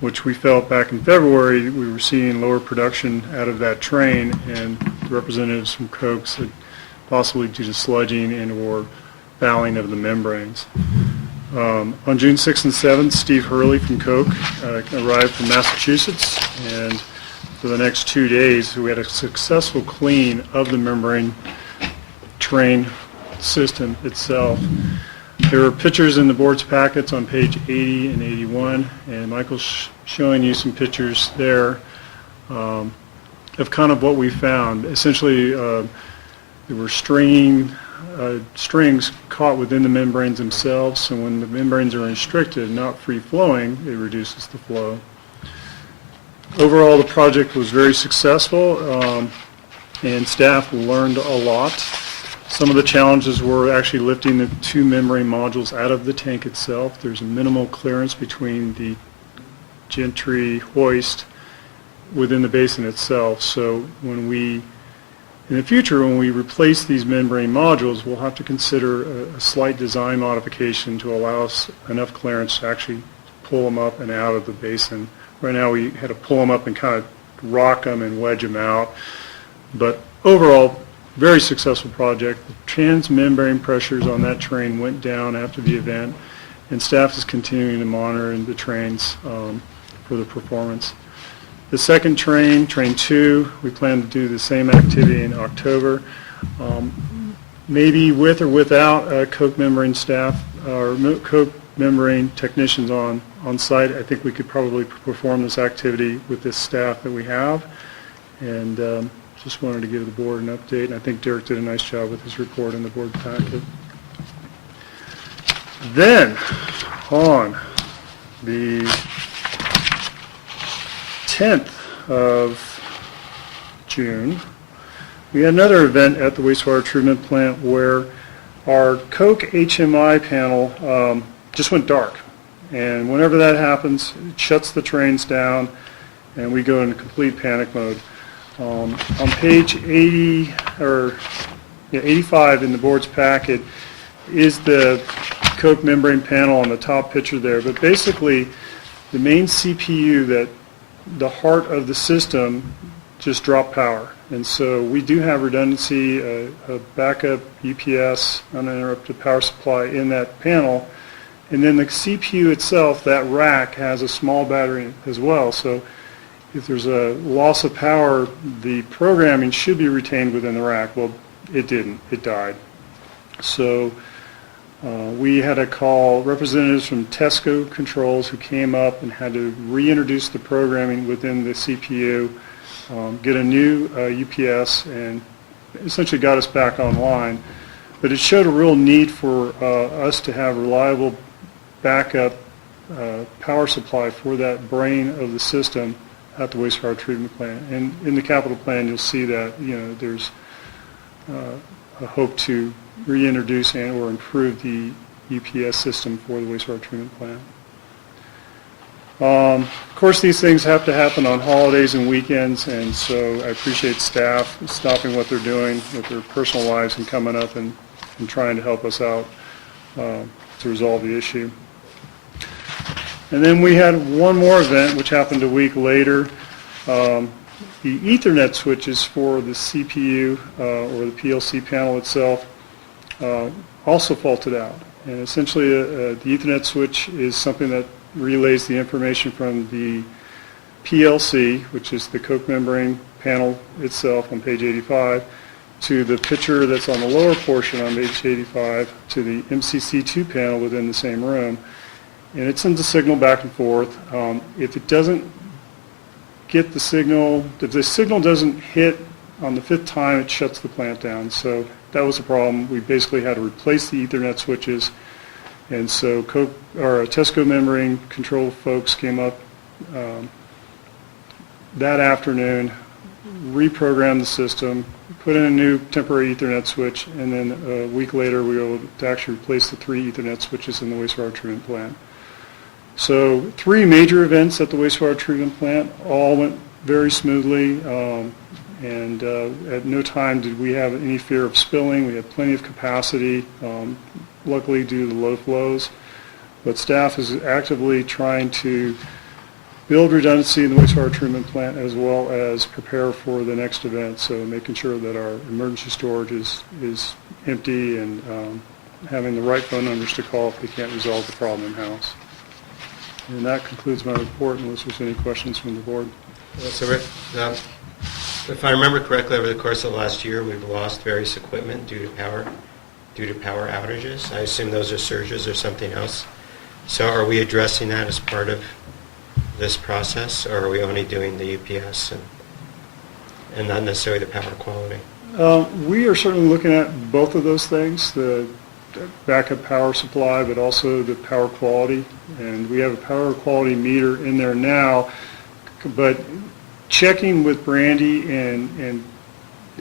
which we felt back in February we were seeing lower production out of that train, and the representatives from Koch said possibly due to sludging and or fouling of the membranes. On June 6th and 7th, Steve Hurley from Koch arrived from Massachusetts, and for the next 2 days, we had a successful clean of the membrane train system itself. There are pictures in the board's packets on page 80 and 81, and Michael's showing you some pictures there of kind of what we found. Essentially, there were strings caught within the membranes themselves, so when the membranes are restricted, not free-flowing, it reduces the flow. Overall, the project was very successful, and staff learned a lot. Some of the challenges were actually lifting the 2 membrane modules out of the tank itself. There's a minimal clearance between the gantry hoist within the basin itself. So when we, in the future, when we replace these membrane modules, we'll have to consider a slight design modification to allow us enough clearance to actually pull them up and out of the basin. Right now we had to pull them up and kind of rock them and wedge them out. But overall, very successful project. The transmembrane pressures on that train went down after the event, and staff is continuing to monitor the trains for the performance. The second train, train 2, we plan to do the same activity in October. Maybe with or without Koch membrane staff or Koch membrane technicians on site, I think we could probably perform this activity with this staff that we have. And just wanted to give the board an update, and I think Derek did a nice job with his report in the board packet. Then, on the 10th of June, we had another event at the wastewater treatment plant where our Koch HMI panel just went dark. And whenever that happens, it shuts the trains down, and we go into complete panic mode. On page 85 in the board's packet is the Koch membrane panel on the top picture there. But basically, the main CPU, that the heart of the system, just dropped power. And so we do have redundancy, a backup UPS, uninterrupted power supply in that panel. And then the CPU itself, that rack, has a small battery as well. So if there's a loss of power, the programming should be retained within the rack. Well, it didn't. It died. So we had to call representatives from Tesco Controls who came up and had to reintroduce the programming within the CPU, get a new UPS, and essentially got us back online. But it showed a real need for us to have reliable backup power supply for that brain of the system at the wastewater treatment plant. And in the capital plan, you'll see that there's a hope to reintroduce and or improve the UPS system for the wastewater treatment plant. Of course, these things have to happen on holidays and weekends, and so I appreciate staff stopping what they're doing with their personal lives and coming up and trying to help us out to resolve the issue. And then we had one more event, which happened a week later. The Ethernet switches for the CPU or the PLC panel itself also faulted out. And essentially, the Ethernet switch is something that relays the information from the PLC, which is the Koch membrane panel itself on page 85, to the picture that's on the lower portion on page 85, to the MCC2 panel within the same room. and it sends a signal back and forth. If it doesn't get the signal, if the signal doesn't hit on the 5th time, it shuts the plant down. So that was a problem. We basically had to replace the Ethernet switches, and so Tesco membrane control folks came up that afternoon, reprogrammed the system, put in a new temporary Ethernet switch, and then a week later we were able to actually replace the 3 Ethernet switches in the wastewater treatment plant. So 3 major events at the wastewater treatment plant all went very smoothly, and at no time did we have any fear of spilling. We had plenty of capacity, luckily due to the low flows. But staff is actively trying to build redundancy in the wastewater treatment plant as well as prepare for the next event, so making sure that our emergency storage is empty and having the right phone numbers to call if they can't resolve the problem in-house. And that concludes my report, unless there's any questions from the board. So Rick, if I remember correctly, over the course of the last year, we've lost various equipment due to power outages. I assume those are surges or something else. So are we addressing that as part of this process, or are we only doing the UPS and not necessarily the power quality? We are certainly looking at both of those things, the backup power supply, but also the power quality. And we have a power quality meter in there now, but checking with Brandy and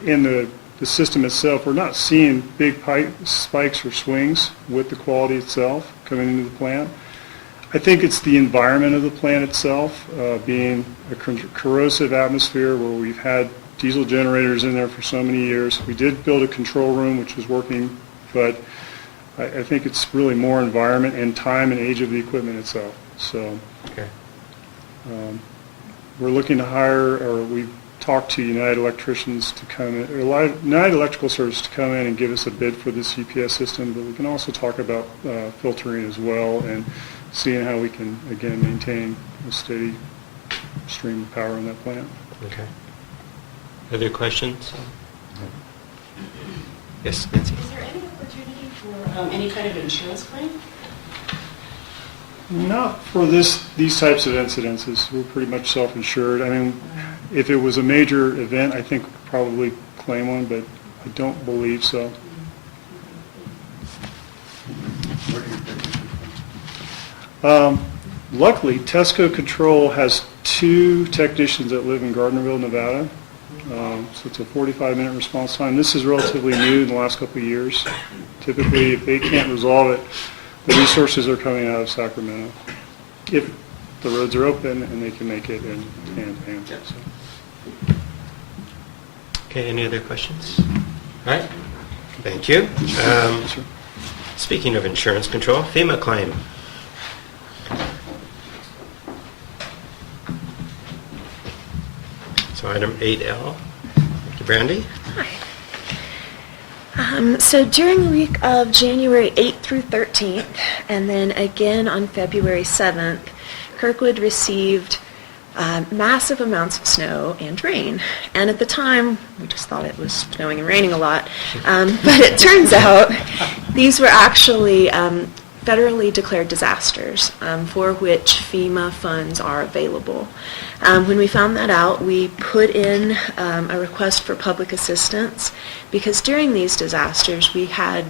in the system itself, we're not seeing big spikes or swings with the quality itself coming into the plant. I think it's the environment of the plant itself, being a corrosive atmosphere where we've had diesel generators in there for so many years. We did build a control room, which was working, but I think it's really more environment and time and age of the equipment itself. So okay. We're looking to hire, or we've talked to United Electricians to come in, or United Electrical Service to come in and give us a bid for this UPS system, but we can also talk about filtering as well and seeing how we can, again, maintain a steady stream of power in that plant. Okay. Other questions? Yes, Nancy? Is there any opportunity for any kind of insurance claim? Not for these types of incidences. We're pretty much self-insured. I mean, if it was a major event, I think we'd probably claim one, but I don't believe so. Where do you think you should come? Luckily, Tesco Control has 2 technicians that live in Gardnerville, Nevada. So it's a 45-minute response time. This is relatively new in the last couple of years. Typically, if they can't resolve it, the resources are coming out of Sacramento. If the roads are open and they can make it in hand. So. Okay, any other questions? All right, thank you. Speaking of insurance control, FEMA claim. So item 8L. Thank you, Brandy. So during the week of January 8th through 13th, and then again on February 7th, Kirkwood received massive amounts of snow and rain. And at the time, we just thought it was snowing and raining a lot. But it turns out these were actually federally declared disasters for which FEMA funds are available. When we found that out, we put in a request for public assistance because during these disasters we had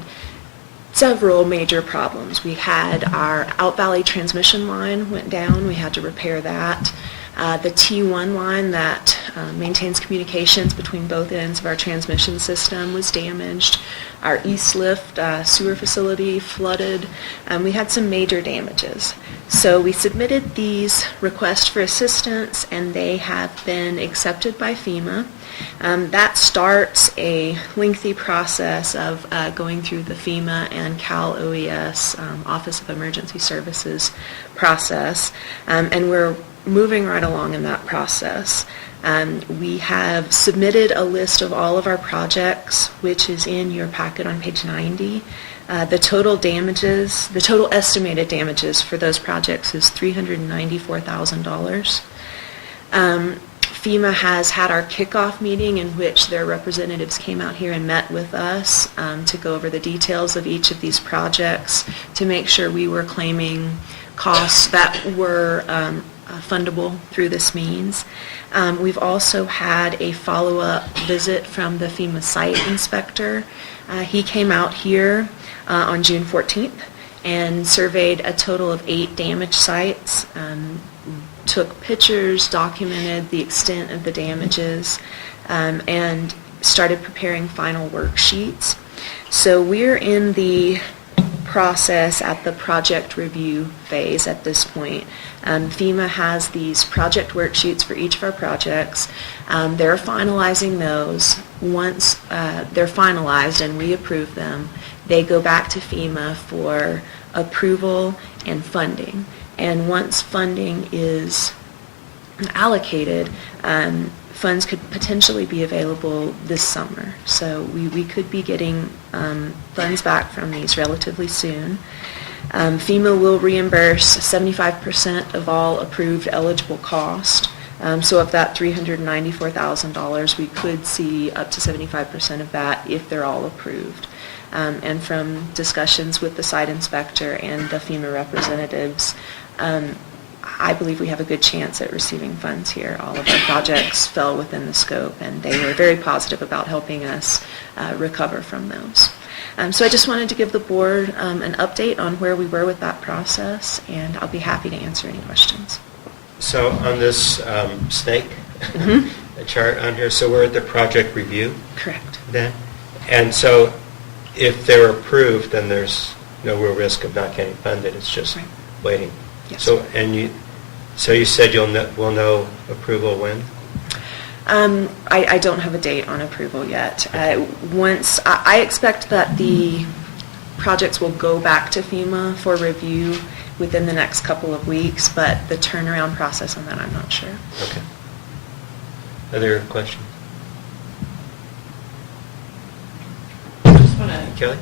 several major problems. We had our Out Valley transmission line went down. We had to repair that. The T1 line that maintains communications between both ends of our transmission system was damaged. Our East Lift sewer facility flooded. We had some major damages. So we submitted these requests for assistance, and they have been accepted by FEMA. That starts a lengthy process of going through the FEMA and Cal OES Office of Emergency Services process, and we're moving right along in that process. We have submitted a list of all of our projects, which is in your packet on page 90. The total damages, the total estimated damages for those projects is $394,000. FEMA has had our kickoff meeting in which their representatives came out here and met with us to go over the details of each of these projects to make sure we were claiming costs that were fundable through this means. We've also had a follow-up visit from the FEMA site inspector. He came out here on June 14th and surveyed a total of 8 damaged sites, took pictures, documented the extent of the damages, and started preparing final worksheets. So we're in the process at the project review phase at this point. FEMA has these project worksheets for each of our projects. They're finalizing those. Once they're finalized and we approve them, they go back to FEMA for approval and funding. And once funding is allocated, funds could potentially be available this summer. So we could be getting funds back from these relatively soon. FEMA will reimburse 75% of all approved eligible cost. So of that $394,000, we could see up to 75% of that if they're all approved. And from discussions with the site inspector and the FEMA representatives, I believe we have a good chance at receiving funds here. All of our projects fell within the scope, and they were very positive about helping us recover from those. So I just wanted to give the board an update on where we were with that process, and I'll be happy to answer any questions. So on this snake the chart on here, so we're at the project review? Correct. Then? And so if they're approved, then there's no real risk of not getting funded. It's just waiting. Yes. So you said we'll know approval when? I don't have a date on approval yet. Once I expect that the projects will go back to FEMA for review within the next couple of weeks, but the turnaround process on that, I'm not sure. Okay. Other questions? I just want to Kelly?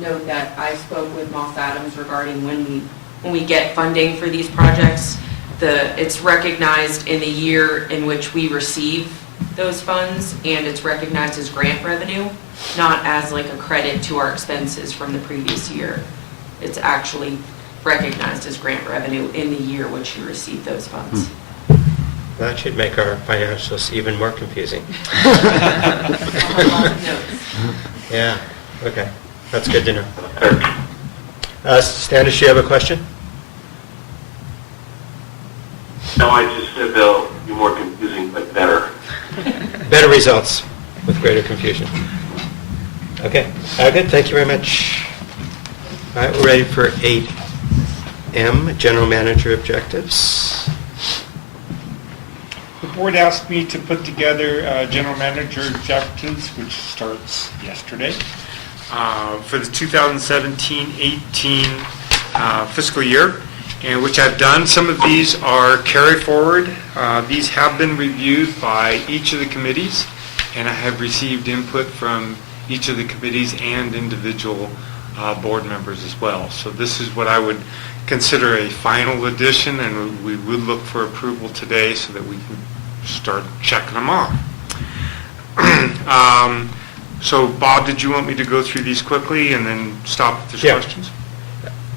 note that I spoke with Moss Adams regarding when we get funding for these projects. It's recognized in the year in which we receive those funds, and it's recognized as grant revenue, not as like a credit to our expenses from the previous year. It's actually recognized as grant revenue in the year which you receive those funds. That should make our financials even more confusing. Yeah, okay. That's good to know. Standish, you have a question? No, I just said they'll be more confusing, but better. Better results with greater confusion. Okay, good. Thank you very much. All right, we're ready for 8M, General Manager Objectives. The board asked me to put together general manager objectives, which starts yesterday, for the 2017-18 fiscal year, and which I've done. Some of these are carry forward. These have been reviewed by each of the committees, and I have received input from each of the committees and individual board members as well. So this is what I would consider a final edition, and we would look for approval today so that we can start checking them off. So Bob, did you want me to go through these quickly and then stop if there's questions?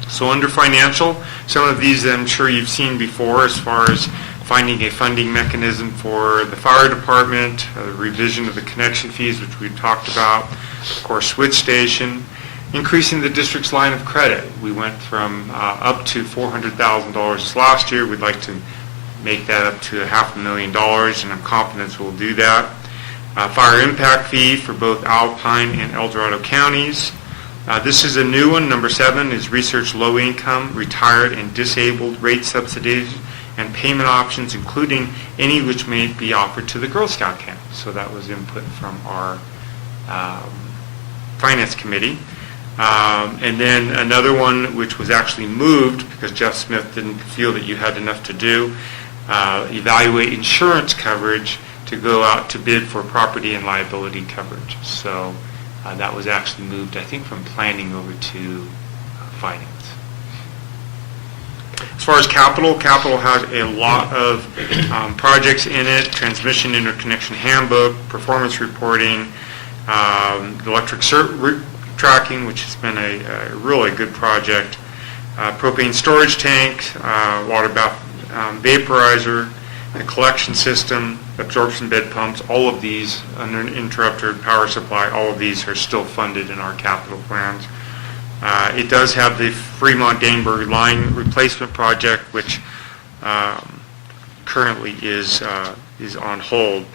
So under financial, some of these I'm sure you've seen before as far as finding a funding mechanism for the fire department, revision of the connection fees, which we talked about, of course, switch station, increasing the district's line of credit. We went from up to $400,000 last year. We'd like to make that up to $500,000, and I'm confident we'll do that. Fire impact fee for both Alpine and El Dorado counties. This is a new one. Number 7 is research low income, retired, and disabled rate subsidies and payment options, including any which may be offered to the Girl Scout camp. So that was input from our finance committee. And then another one which was actually moved because Jeff Smith didn't feel that you had enough to do, evaluate insurance coverage to go out to bid for property and liability coverage. So that was actually moved, I think, from planning over to finance. As far as capital has a lot of projects in it: transmission interconnection handbook, performance reporting, electric tracking, which has been a really good project, propane storage tank, water bath vaporizer, the collection system, absorption bed pumps, all of these, uninterrupted power supply, all of these are still funded in our capital plans. It does have the Fremont-Dannenberg line replacement project, which currently is on hold.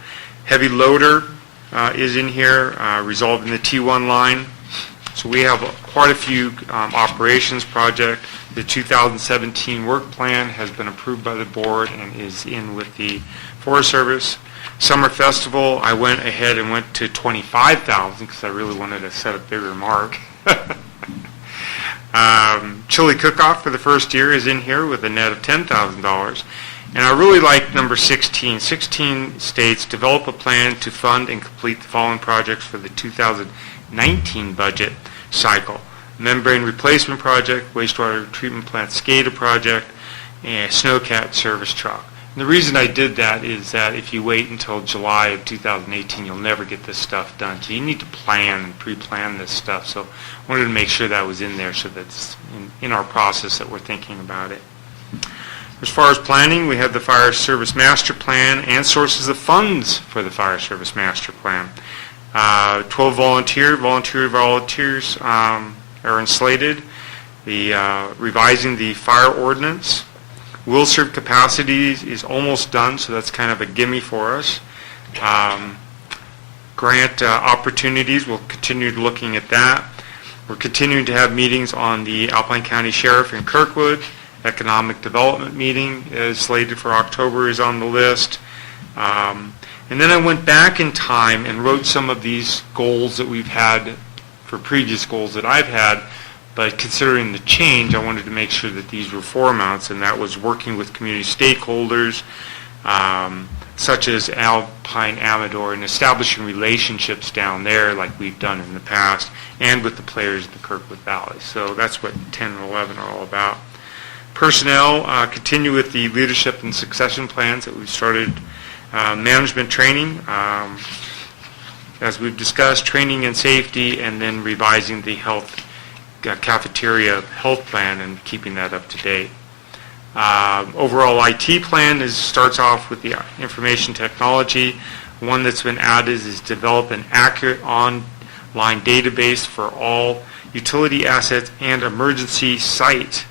Heavy loader is in here, resolving the T1 line. So we have quite a few operations project. The 2017 work plan has been approved by the board and is in with the Forest Service. Summer Festival, I went ahead and went to 25,000 because I really wanted to set a bigger mark. Chili cook-off for the first year is in here with a net of $10,000. And I really like number 16. 16 states, develop a plan to fund and complete the following projects for the 2019 budget cycle. Membrane replacement project, wastewater treatment plant SCADA project, and snowcat service truck. And the reason I did that is that if you wait until July of 2018, you'll never get this stuff done. So you need to plan and pre-plan this stuff. So I wanted to make sure that was in there so that's in our process that we're thinking about it. As far as planning, we have the Fire Service Master Plan and sources of funds for the Fire Service Master Plan. 12 volunteers are enslated. Revising the fire ordinance. Will serve capacity is almost done, so that's kind of a gimme for us. Grant opportunities, we'll continue looking at that. We're continuing to have meetings on the Alpine County Sheriff in Kirkwood. Economic Development meeting is slated for October, is on the list. And then I went back in time and wrote some of these goals that we've had for previous goals that I've had, but considering the change, I wanted to make sure that these were foremounts, and that was working with community stakeholders, such as Alpine Amador, and establishing relationships down there like we've done in the past, and with the players of the Kirkwood Valley. So that's what 10 and 11 are all about. Personnel, continue with the leadership and succession plans that we've started. Management training, as we've discussed, training and safety, and then revising the health cafeteria health plan and keeping that up to date. Overall IT plan starts off with the information technology. One that's been added is develop an accurate online database for all utility assets and emergency site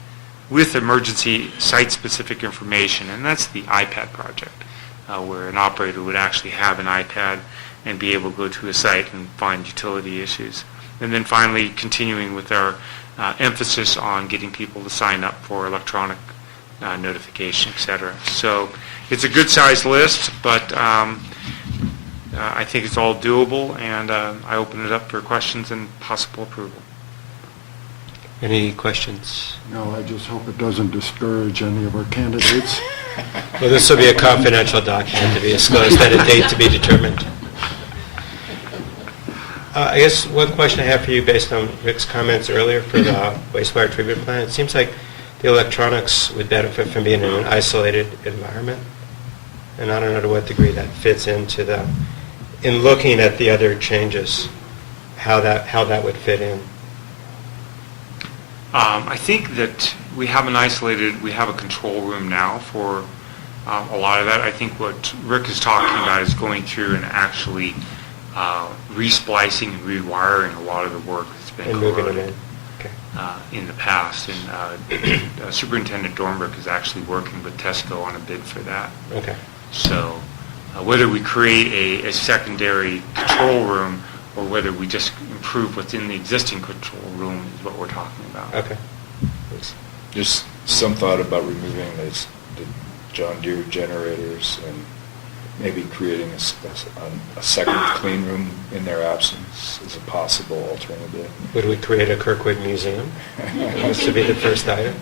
with emergency site-specific information, and that's the iPad project, where an operator would actually have an iPad and be able to go to a site and find utility issues. And then finally, continuing with our emphasis on getting people to sign up for electronic notification, et cetera. So it's a good-sized list, but I think it's all doable, and I open it up for questions and possible approval. Any questions? No, I just hope it doesn't discourage any of our candidates. Well, this will be a confidential document to be disclosed at a date to be determined. I guess one question I have for you based on Rick's comments earlier for the wastewater treatment plant, it seems like the electronics would benefit from being in an isolated environment. And I don't know to what degree that fits into in looking at the other changes, how that would fit in. I think that we have a control room now for a lot of that. I think what Rick is talking about is going through and actually resplicing and rewiring a lot of the work that's been and moving it in. Okay. In the past. And Superintendent Dornberg is actually working with Tesco on a bid for that. Okay. So whether we create a secondary control room or whether we just improve what's in the existing control room is what we're talking about. Okay. Thanks. Just some thought about removing the John Deere generators and maybe creating a second clean room in their absence is a possible alternative. Would we create a Kirkwood museum? This would be the first item.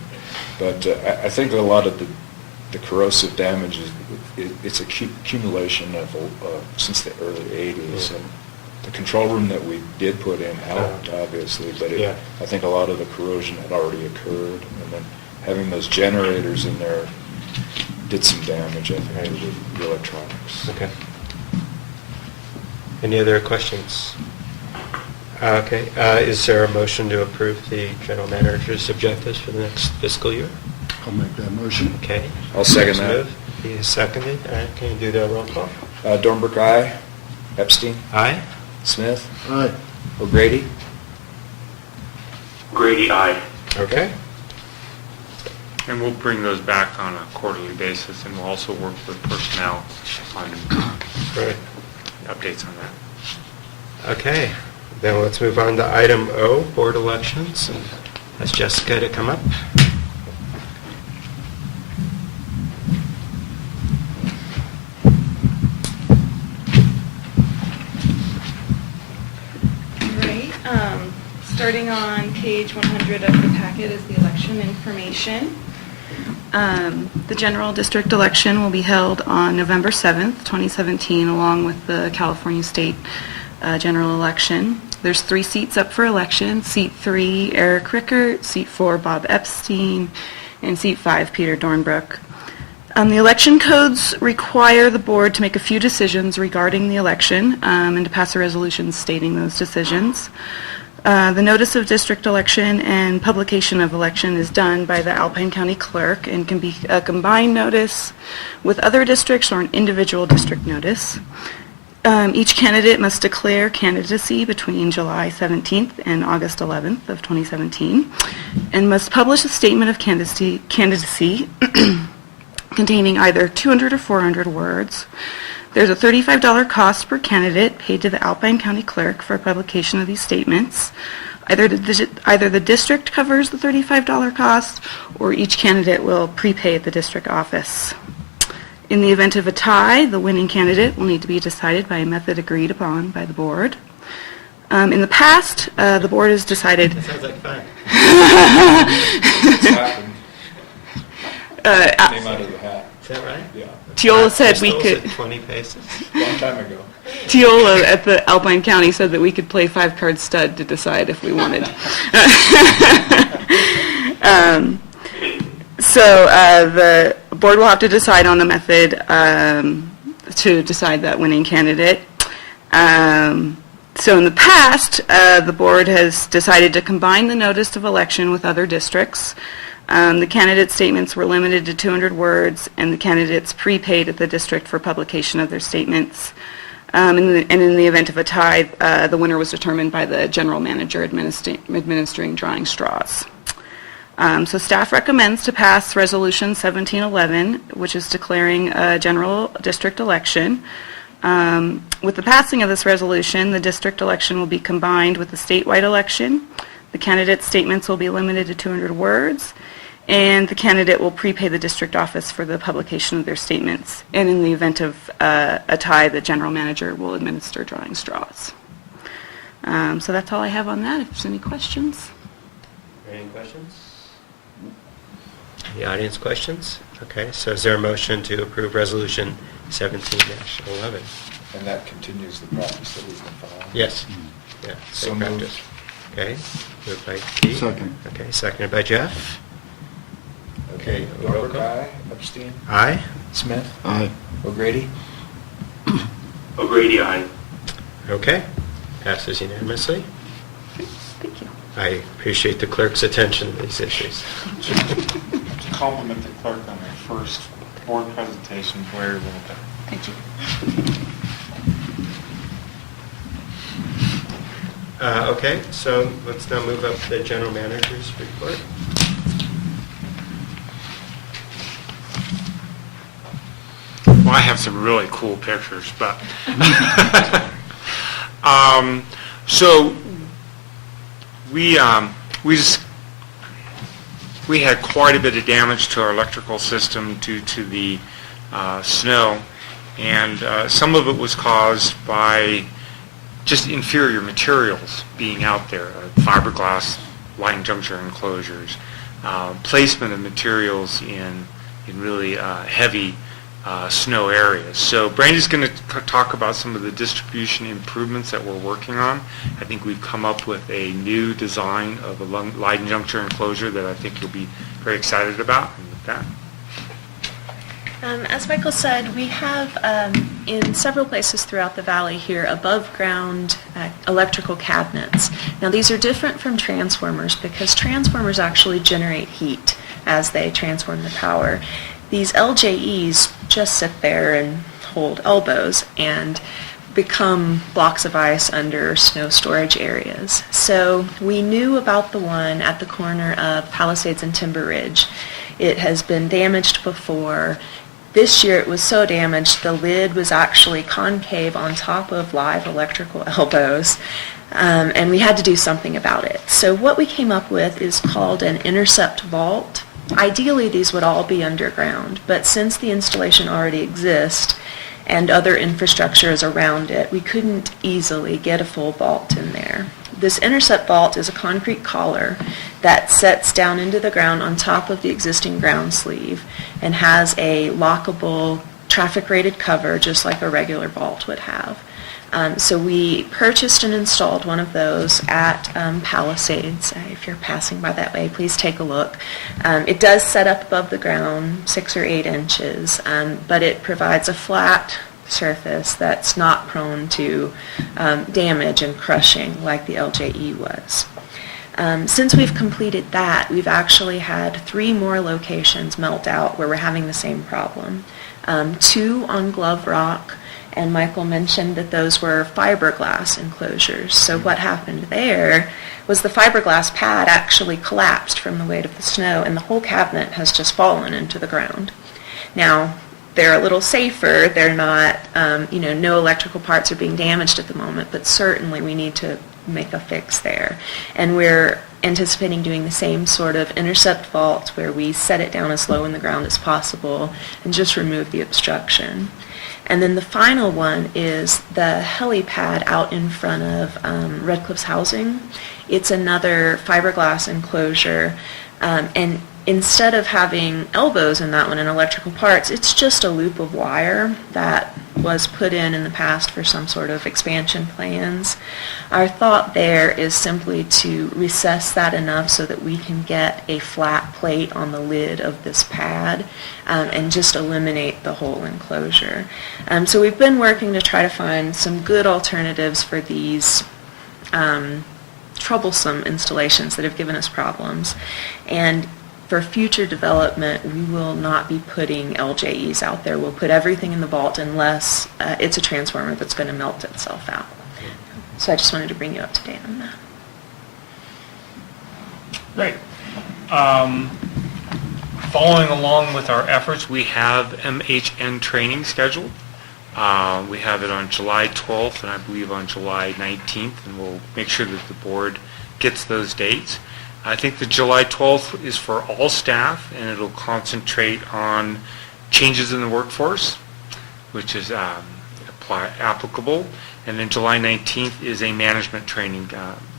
But I think a lot of the corrosive damage it's accumulation of since the early 80s. And the control room that we did put in helped, obviously, but I think a lot of the corrosion had already occurred. And then having those generators in there did some damage, I think, to the electronics. Okay. Any other questions? Okay, is there a motion to approve the general manager's objectives for the next fiscal year? I'll make that motion. Okay. I'll second Next that. move. He is seconded. All right, can you do the roll call? Dornbrook, aye. Epstein? Aye. Smith? Aye. O'Grady? Grady, aye. Okay. And we'll bring those back on a quarterly basis, and we'll also work with personnel on Right. updates on that. Okay, then let's move on to item O, board elections. Ask Jessica to come up. Right, starting on page 100 of the packet is the election information. The general district election will be held on November 7th, 2017, along with the California State general election. There's 3 seats up for election. Seat 3, Eric Rickert. Seat 4, Bob Epstein. And Seat 5, Peter Dornbrook. The election codes require the board to make a few decisions regarding the election and to pass a resolution stating those decisions. The notice of district election and publication of election is done by the Alpine County Clerk and can be a combined notice with other districts or an individual district notice. Each candidate must declare candidacy between July 17th and August 11th of 2017 and must publish a statement of candidacy containing either 200 or 400 words. There's a $35 cost per candidate paid to the Alpine County Clerk for publication of these statements. Either the district covers the $35 cost, or each candidate will prepay at the district office. In the event of a tie, the winning candidate will need to be decided by a method agreed upon by the board. In the past, the board has decided... That sounds like fun. It's happened. Came out of the hat. Is that right? Yeah. Teola said we Crystal's could... at 20 paces. Long time ago. Teola at the Alpine County said that we could play 5-card stud to decide if we wanted. So the board will have to decide on a method to decide that winning candidate. So in the past, the board has decided to combine the notice of election with other districts. The candidate statements were limited to 200 words, and the candidates prepaid at the district for publication of their statements. And in the event of a tie, the winner was determined by the general manager administering drawing straws. So staff recommends to pass Resolution 1711, which is declaring a general district election. With the passing of this resolution, the district election will be combined with the statewide election. The candidate statements will be limited to 200 words, and the candidate will prepay the district office for the publication of their statements. And in the event of a tie, the general manager will administer drawing straws. So that's all I have on that. If there's any questions. Any questions? The audience questions? Okay, so is there a motion to approve Resolution 17-11? And that continues the practice that we've been following. Yes. Yeah, So same moved. practice. Okay, moved by Keith. Second. Okay, seconded by Jeff. Okay, roll Dornbrook, call. aye. Epstein? Aye. Smith? Aye. O'Grady? O'Grady, aye. Okay, passes unanimously. Thank you. I appreciate the clerk's attention to these issues. To compliment the clerk on their first board presentation, very well done. Thank you. Okay, so let's now move up to the general manager's report. Well, I have some really cool pictures, but so we had quite a bit of damage to our electrical system due to the snow, and some of it was caused by just inferior materials being out there, fiberglass line juncture enclosures, placement of materials in really heavy snow areas. So Brandy's going to talk about some of the distribution improvements that we're working on. I think we've come up with a new design of a line juncture enclosure that I think you'll be very excited about. And with that, As Michael said, we have in several places throughout the valley here above-ground electrical cabinets. Now these are different from transformers because transformers actually generate heat as they transform the power. These LJEs just sit there and hold elbows and become blocks of ice under snow storage areas. So we knew about the one at the corner of Palisades and Timber Ridge. It has been damaged before. This year it was so damaged the lid was actually concave on top of live electrical elbows, and we had to do something about it. So what we came up with is called an intercept vault. Ideally these would all be underground, but since the installation already exists and other infrastructure is around it, we couldn't easily get a full vault in there. This intercept vault is a concrete collar that sets down into the ground on top of the existing ground sleeve and has a lockable traffic-rated cover just like a regular vault would have. So we purchased and installed one of those at Palisades. If you're passing by that way, please take a look. It does set up above the ground 6 or 8 inches, but it provides a flat surface that's not prone to damage and crushing like the LJE was. Since we've completed that, we've actually had 3 more locations melt out where we're having the same problem. 2 on Glove Rock, and Michael mentioned that those were fiberglass enclosures. So what happened there was the fiberglass pad actually collapsed from the weight of the snow, and the whole cabinet has just fallen into the ground. Now, they're a little safer. They're not, no electrical parts are being damaged at the moment, but certainly we need to make a fix there. And we're anticipating doing the same sort of intercept vault where we set it down as low in the ground as possible and just remove the obstruction. And then the final one is the helipad out in front of Red Cliffs Housing. It's another fiberglass enclosure, and instead of having elbows in that one and electrical parts, it's just a loop of wire that was put in the past for some sort of expansion plans. Our thought there is simply to recess that enough so that we can get a flat plate on the lid of this pad and just eliminate the whole enclosure. So we've been working to try to find some good alternatives for these troublesome installations that have given us problems. And for future development, we will not be putting LJEs out there. We'll put everything in the vault unless it's a transformer that's going to melt itself out. So I just wanted to bring you up to date on that. Great. Following along with our efforts, we have MHN training scheduled. We have it on July 12th and I believe on July 19th, and we'll make sure that the board gets those dates. I think the July 12th is for all staff, and it'll concentrate on changes in the workforce, which is applicable. And then July 19th is a management training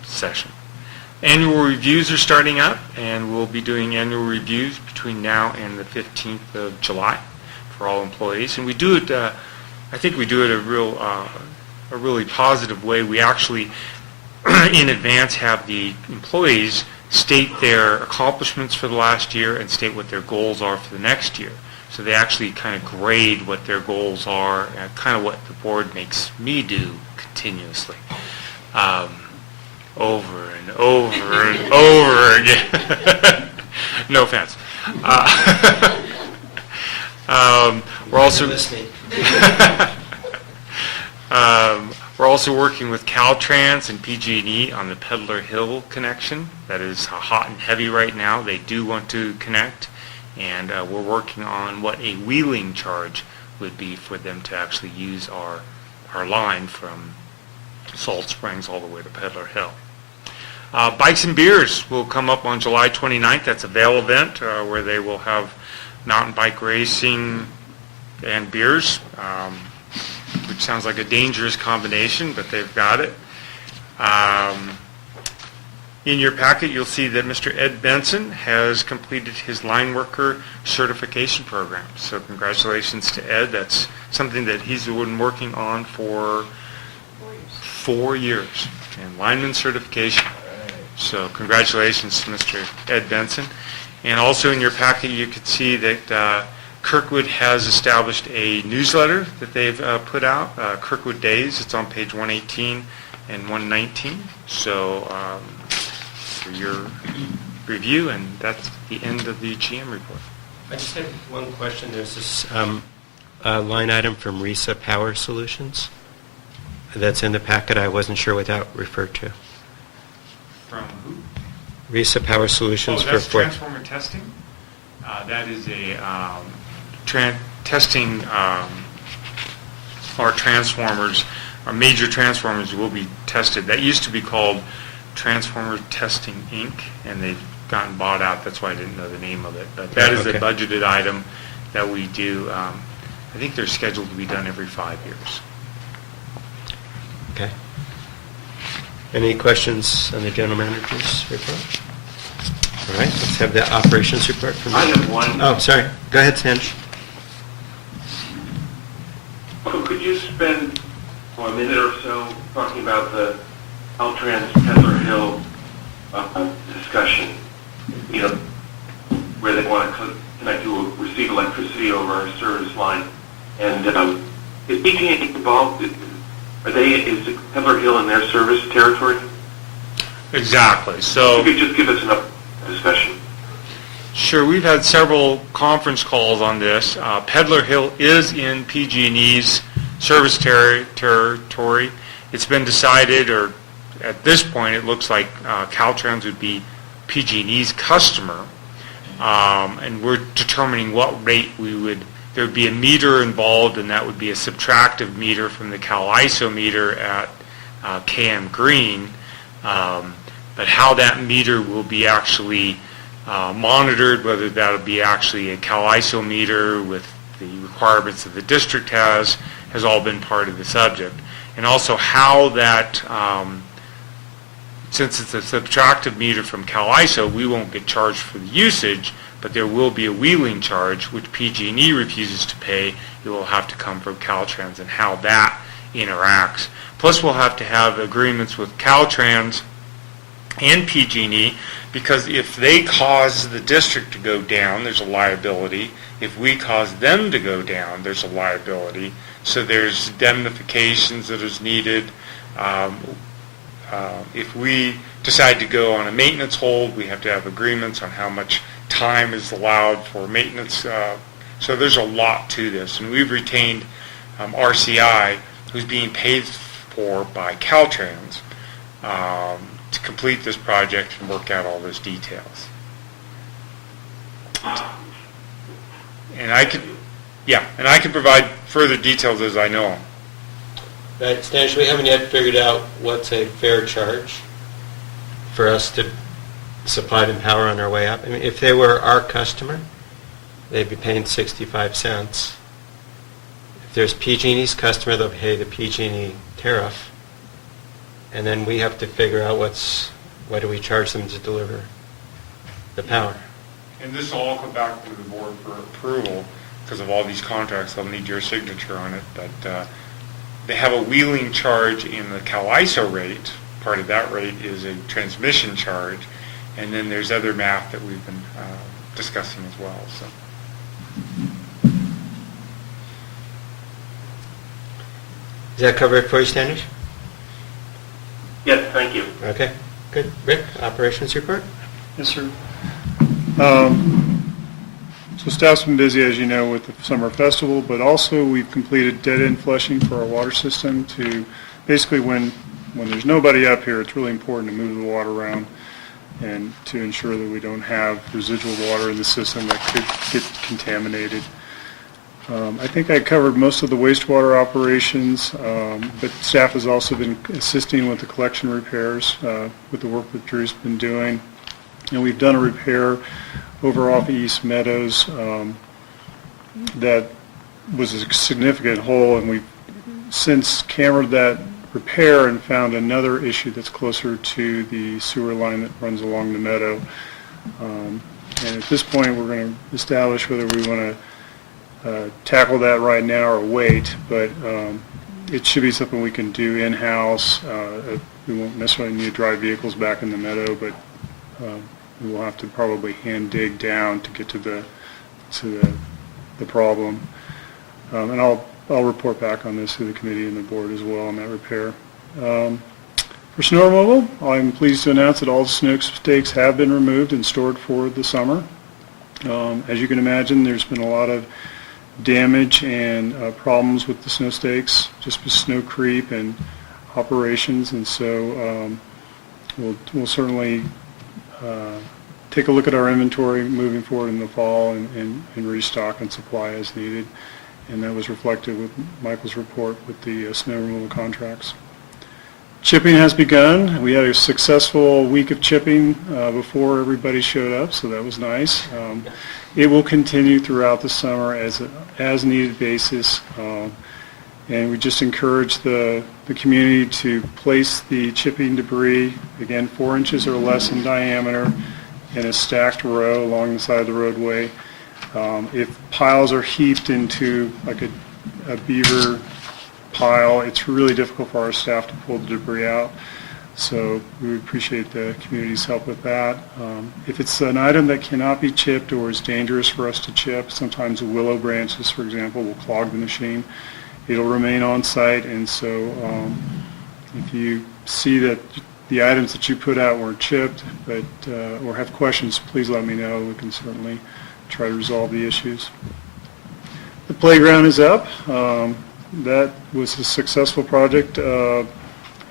session. Annual reviews are starting up, and we'll be doing annual reviews between now and the 15th of July for all employees. And we do it, I think we do it a really positive way. We actually, in advance, have the employees state their accomplishments for the last year and state what their goals are for the next year. So they actually kind of grade what their goals are, and kind of what the board makes me do continuously, over and over and over again. No offense. We're also we're also working with Caltrans and PG&E on the Peddler Hill connection. That is hot and heavy right now. They do want to connect, and we're working on what a wheeling charge would be for them to actually use our line from Salt Springs all the way to Peddler Hill. Bikes and Beers will come up on July 29th. That's a Vail event where they will have mountain bike racing and beers, which sounds like a dangerous combination, but they've got it. In your packet, you'll see that Mr. Ed Benson has completed his line worker certification program. So congratulations to Ed. That's something that he's been working on for 4 years, and lineman certification. So congratulations to Mr. Ed Benson. And also in your packet, you could see that Kirkwood has established a newsletter that they've put out, Kirkwood Days. It's on page 118 and 119. So for your review, and that's the end of the GM report. I just have one question. There's this line item from RISA Power Solutions that's in the packet. I wasn't sure what that referred to. From who? RISA Power Solutions Oh, that's for transformer testing. That is a testing our transformers. Our major transformers will be tested. That used to be called Transformer Testing Inc., and they've gotten bought out. That's why I didn't know the name of it. But that is a budgeted item that we do. I think they're scheduled to be done every 5 years. Okay. Any questions on the general manager's report? All right, let's have the operations report from I have one. Oh, sorry. Go ahead, Sanj. Could you spend a minute or so talking about the Caltrans Pedler Hill discussion? You know, where they want to connect to receive electricity over our service line. And is PG&E involved? Is Pedler Hill in their service territory? Exactly. So If you could just give us an discussion. Sure, we've had several conference calls on this. Pedler Hill is in PG&E's service territory. It's been decided, or at this point, it looks like Caltrans would be PG&E's customer, and we're determining what rate there would be a meter involved, and that would be a subtractive meter from the CalISO meter at KM Green. But how that meter will be actually monitored, whether that'll be actually a CalISO meter with the requirements that the district has all been part of the subject. And also how that, since it's a subtractive meter from CalISO, we won't get charged for the usage, but there will be a wheeling charge, which PG&E refuses to pay. It will have to come from Caltrans, and how that interacts. Plus, we'll have to have agreements with Caltrans and PG&E, because if they cause the district to go down, there's a liability. If we cause them to go down, there's a liability. So there's indemnifications that is needed. If we decide to go on a maintenance hold, we have to have agreements on how much time is allowed for maintenance. So there's a lot to this. And we've retained RCI, who's being paid for by Caltrans, to complete this project and work out all those details. And I can provide further details as I know them. Right, Stanish, we haven't yet figured out what's a fair charge for us to supply them power on our way up. I mean, if they were our customer, they'd be paying 65 cents. If there's PG&E's customer, they'll pay the PG&E tariff. And then we have to figure out what do we charge them to deliver the power. And this will all come back to the board for approval because of all these contracts. They'll need your signature on it. But they have a wheeling charge in the CalISO rate. Part of that rate is a transmission charge. And then there's other math that we've been discussing as well. So. Does that cover it for you, Stanish? Yes, thank you. Okay, good. Rick, operations report? Yes, sir. So staff's been busy, as you know, with the summer festival, but also we've completed dead-end flushing for our water system to basically when there's nobody up here, it's really important to move the water around and to ensure that we don't have residual water in the system that could get contaminated. I think I covered most of the wastewater operations, but staff has also been assisting with the collection repairs with the work that Drew's been doing. And we've done a repair over off East Meadows that was a significant hole, and we've since cambered that repair and found another issue that's closer to the sewer line that runs along the meadow. And at this point, we're going to establish whether we want to tackle that right now or wait, but it should be something we can do in-house. We won't necessarily need to drive vehicles back in the meadow, but we will have to probably hand dig down to get to the the problem. And I'll report back on this to the committee and the board as well on that repair. For snow removal, I'm pleased to announce that all the snow stakes have been removed and stored for the summer. As you can imagine, there's been a lot of damage and problems with the snow stakes, just with snow creep and operations, and so we'll certainly take a look at our inventory moving forward in the fall and restock and supply as needed, and that was reflected with Michael's report with the snow removal contracts. Chipping has begun. We had a successful week of chipping before everybody showed up, so that was nice. It will continue throughout the summer as needed basis, and we just encourage the community to place the chipping debris, again, 4 inches or less in diameter, in a stacked row along the side of the roadway. If piles are heaped into like a beaver pile, it's really difficult for our staff to pull the debris out. So we would appreciate the community's help with that. If it's an item that cannot be chipped or is dangerous for us to chip, sometimes willow branches, for example, will clog the machine. It'll remain on site, and so if you see that the items that you put out weren't chipped but or have questions, please let me know. We can certainly try to resolve the issues. The playground is up. That was a successful project,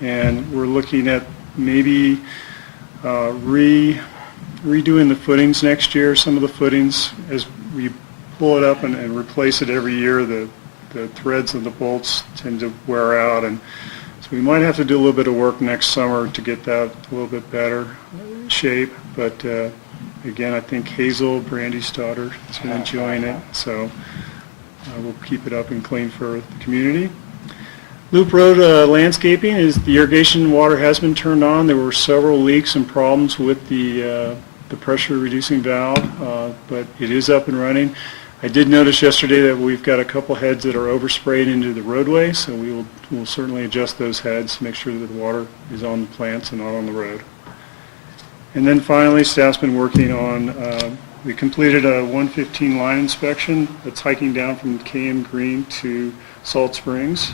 and we're looking at maybe redoing the footings next year. Some of the footings, as we pull it up and replace it every year, the threads of the bolts tend to wear out, and so we might have to do a little bit of work next summer to get that a little bit better shape. But again, I think Hazel, Brandy's daughter, has been enjoying it, so we'll keep it up and clean for the community. Loop Road landscaping, the irrigation water has been turned on. There were several leaks and problems with the pressure reducing valve, but it is up and running. I did notice yesterday that we've got a couple heads that are oversprayed into the roadway, so we'll certainly adjust those heads to make sure that the water is on the plants and not on the road. And then finally, staff's been working on, we completed a 115 line inspection that's hiking down from KM Green to Salt Springs.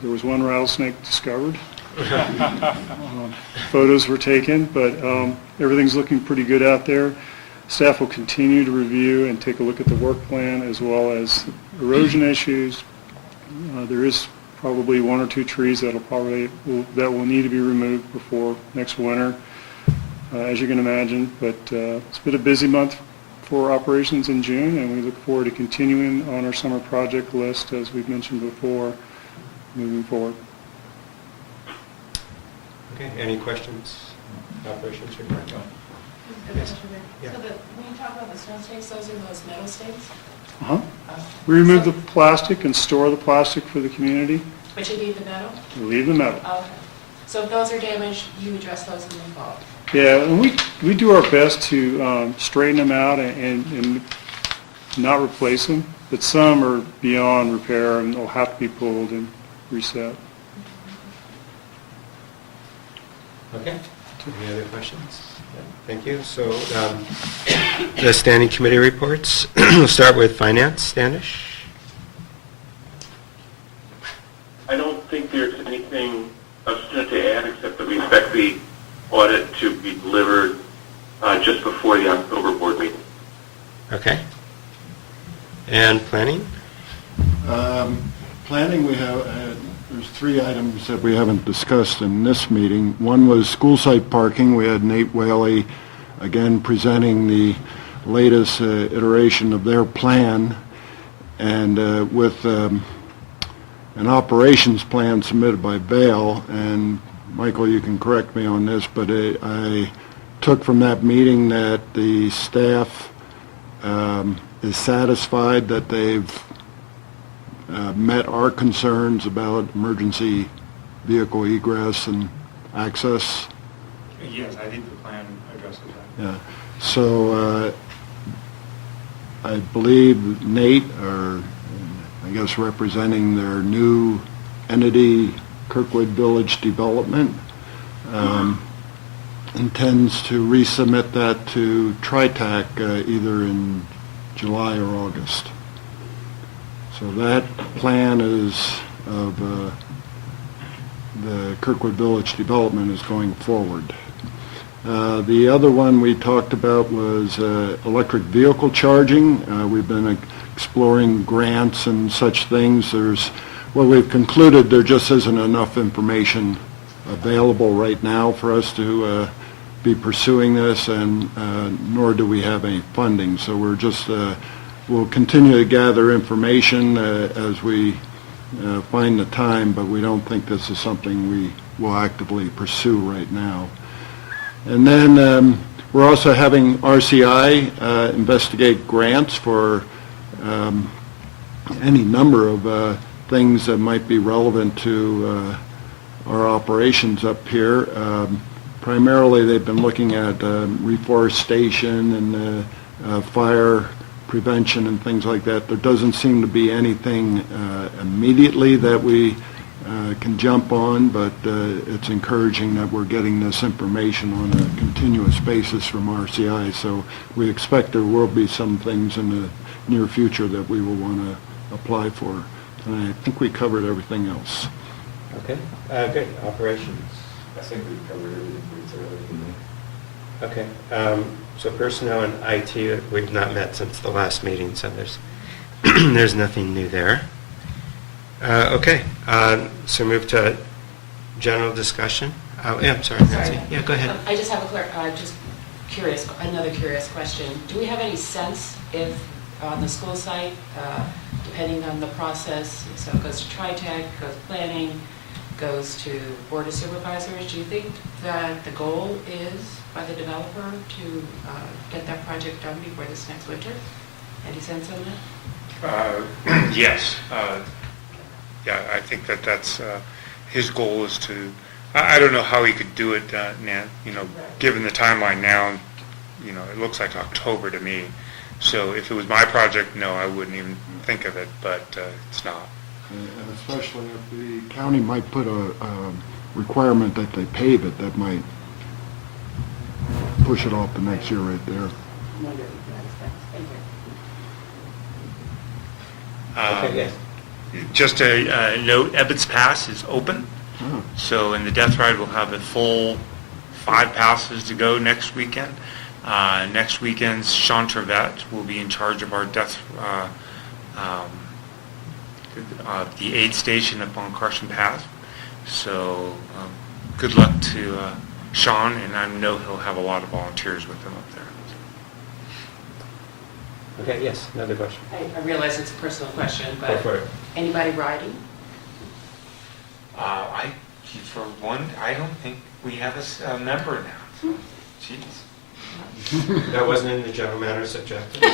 There was one rattlesnake discovered. Photos were taken, but everything's looking pretty good out there. Staff will continue to review and take a look at the work plan as well as erosion issues. There is probably 1 or 2 trees that will need to be removed before next winter, as you can imagine. But it's been a busy month for operations in June, and we look forward to continuing on our summer project list, as we've mentioned before, moving forward. Okay, any questions? Operations report? Yes. Yeah. So when you talk about the snow stakes, those are those metal stakes? Uh-huh. We remove the plastic and store the plastic for the community. But you leave the metal? We leave the metal. Okay. So if those are damaged, you address those in the fall? Yeah, and we do our best to straighten them out and not replace them, but some are beyond repair and they'll have to be pulled and reset. Okay. Any other questions? Thank you. So the standing committee reports. We'll start with Finance. Standish? I don't think there's anything substantive to add except that we expect the audit to be delivered just before the October board meeting. Okay. And Planning? Planning, we have, there's 3 items that we haven't discussed in this meeting. One was school site parking. We had Nate Whaley again presenting the latest iteration of their plan, and with an operations plan submitted by Vail. And Michael, you can correct me on this, but I took from that meeting that the staff is satisfied that they've met our concerns about emergency vehicle egress and access. Yes, I think the plan addresses that. Yeah. So I believe Nate, or I guess representing their new entity, Kirkwood Village Development, intends to resubmit that to TriTac either in July or August. So that plan is of the Kirkwood Village development is going forward. The other one we talked about was electric vehicle charging. We've been exploring grants and such things. We've concluded there just isn't enough information available right now for us to be pursuing this, and nor do we have any funding. So we'll continue to gather information as we find the time, but we don't think this is something we will actively pursue right now. And then we're also having RCI investigate grants for any number of things that might be relevant to our operations up here. Primarily, they've been looking at reforestation and fire prevention and things like that. There doesn't seem to be anything immediately that we can jump on, but it's encouraging that we're getting this information on a continuous basis from RCI. So we expect there will be some things in the near future that we will want to apply for. And I think we covered everything else. Okay, good. Operations. I think we've covered everything pretty thoroughly. Okay, so personnel and IT, we've not met since the last meeting, so there's nothing new there. Okay, so move to general discussion. Yeah, I'm sorry, Nancy. Sorry. Yeah, go ahead. I just have another curious question. Do we have any sense if on the school site, depending on the process, so it goes to TriTech, goes planning, goes to Board of Supervisors, do you think that the goal is by the developer to get that project done before this next winter? Any sense on that? Yes. Yeah, I think that's his goal is to. I don't know how he could do it, Nan. Given the timeline now, it looks like October to me. So if it was my project, no, I wouldn't even think of it. But it's not. And especially if the county might put a requirement that they pave it, that might push it off the next year right there. Okay, yes. Just a note, Ebbets Pass is open. Oh. So in the Death Ride, we'll have a full 5 passes to go next weekend. Next weekend, Sean Trevette will be in charge of our the aid station up on Carson Path. So good luck to Sean, and I know he'll have a lot of volunteers with him up there. Okay, yes, another question. I realize it's a personal question, Go but for it. anybody riding? For one, I don't think we have a member now. Jeez. That wasn't in the general matters objective. You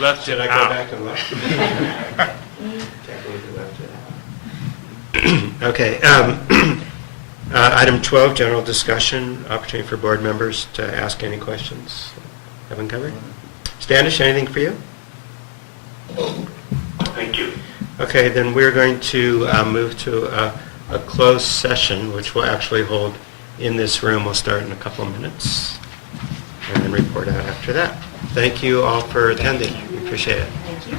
left Should it I out. go back and look? Can't believe you left it out. Okay. Item 12, general discussion, opportunity for board members to ask any questions. Haven't covered? Standish, anything for you? Thank you. Okay, then we're going to move to a closed session, which we'll actually hold in this room. We'll start in a couple of minutes and then report out after that. Thank you all for attending. Appreciate it. Thank you.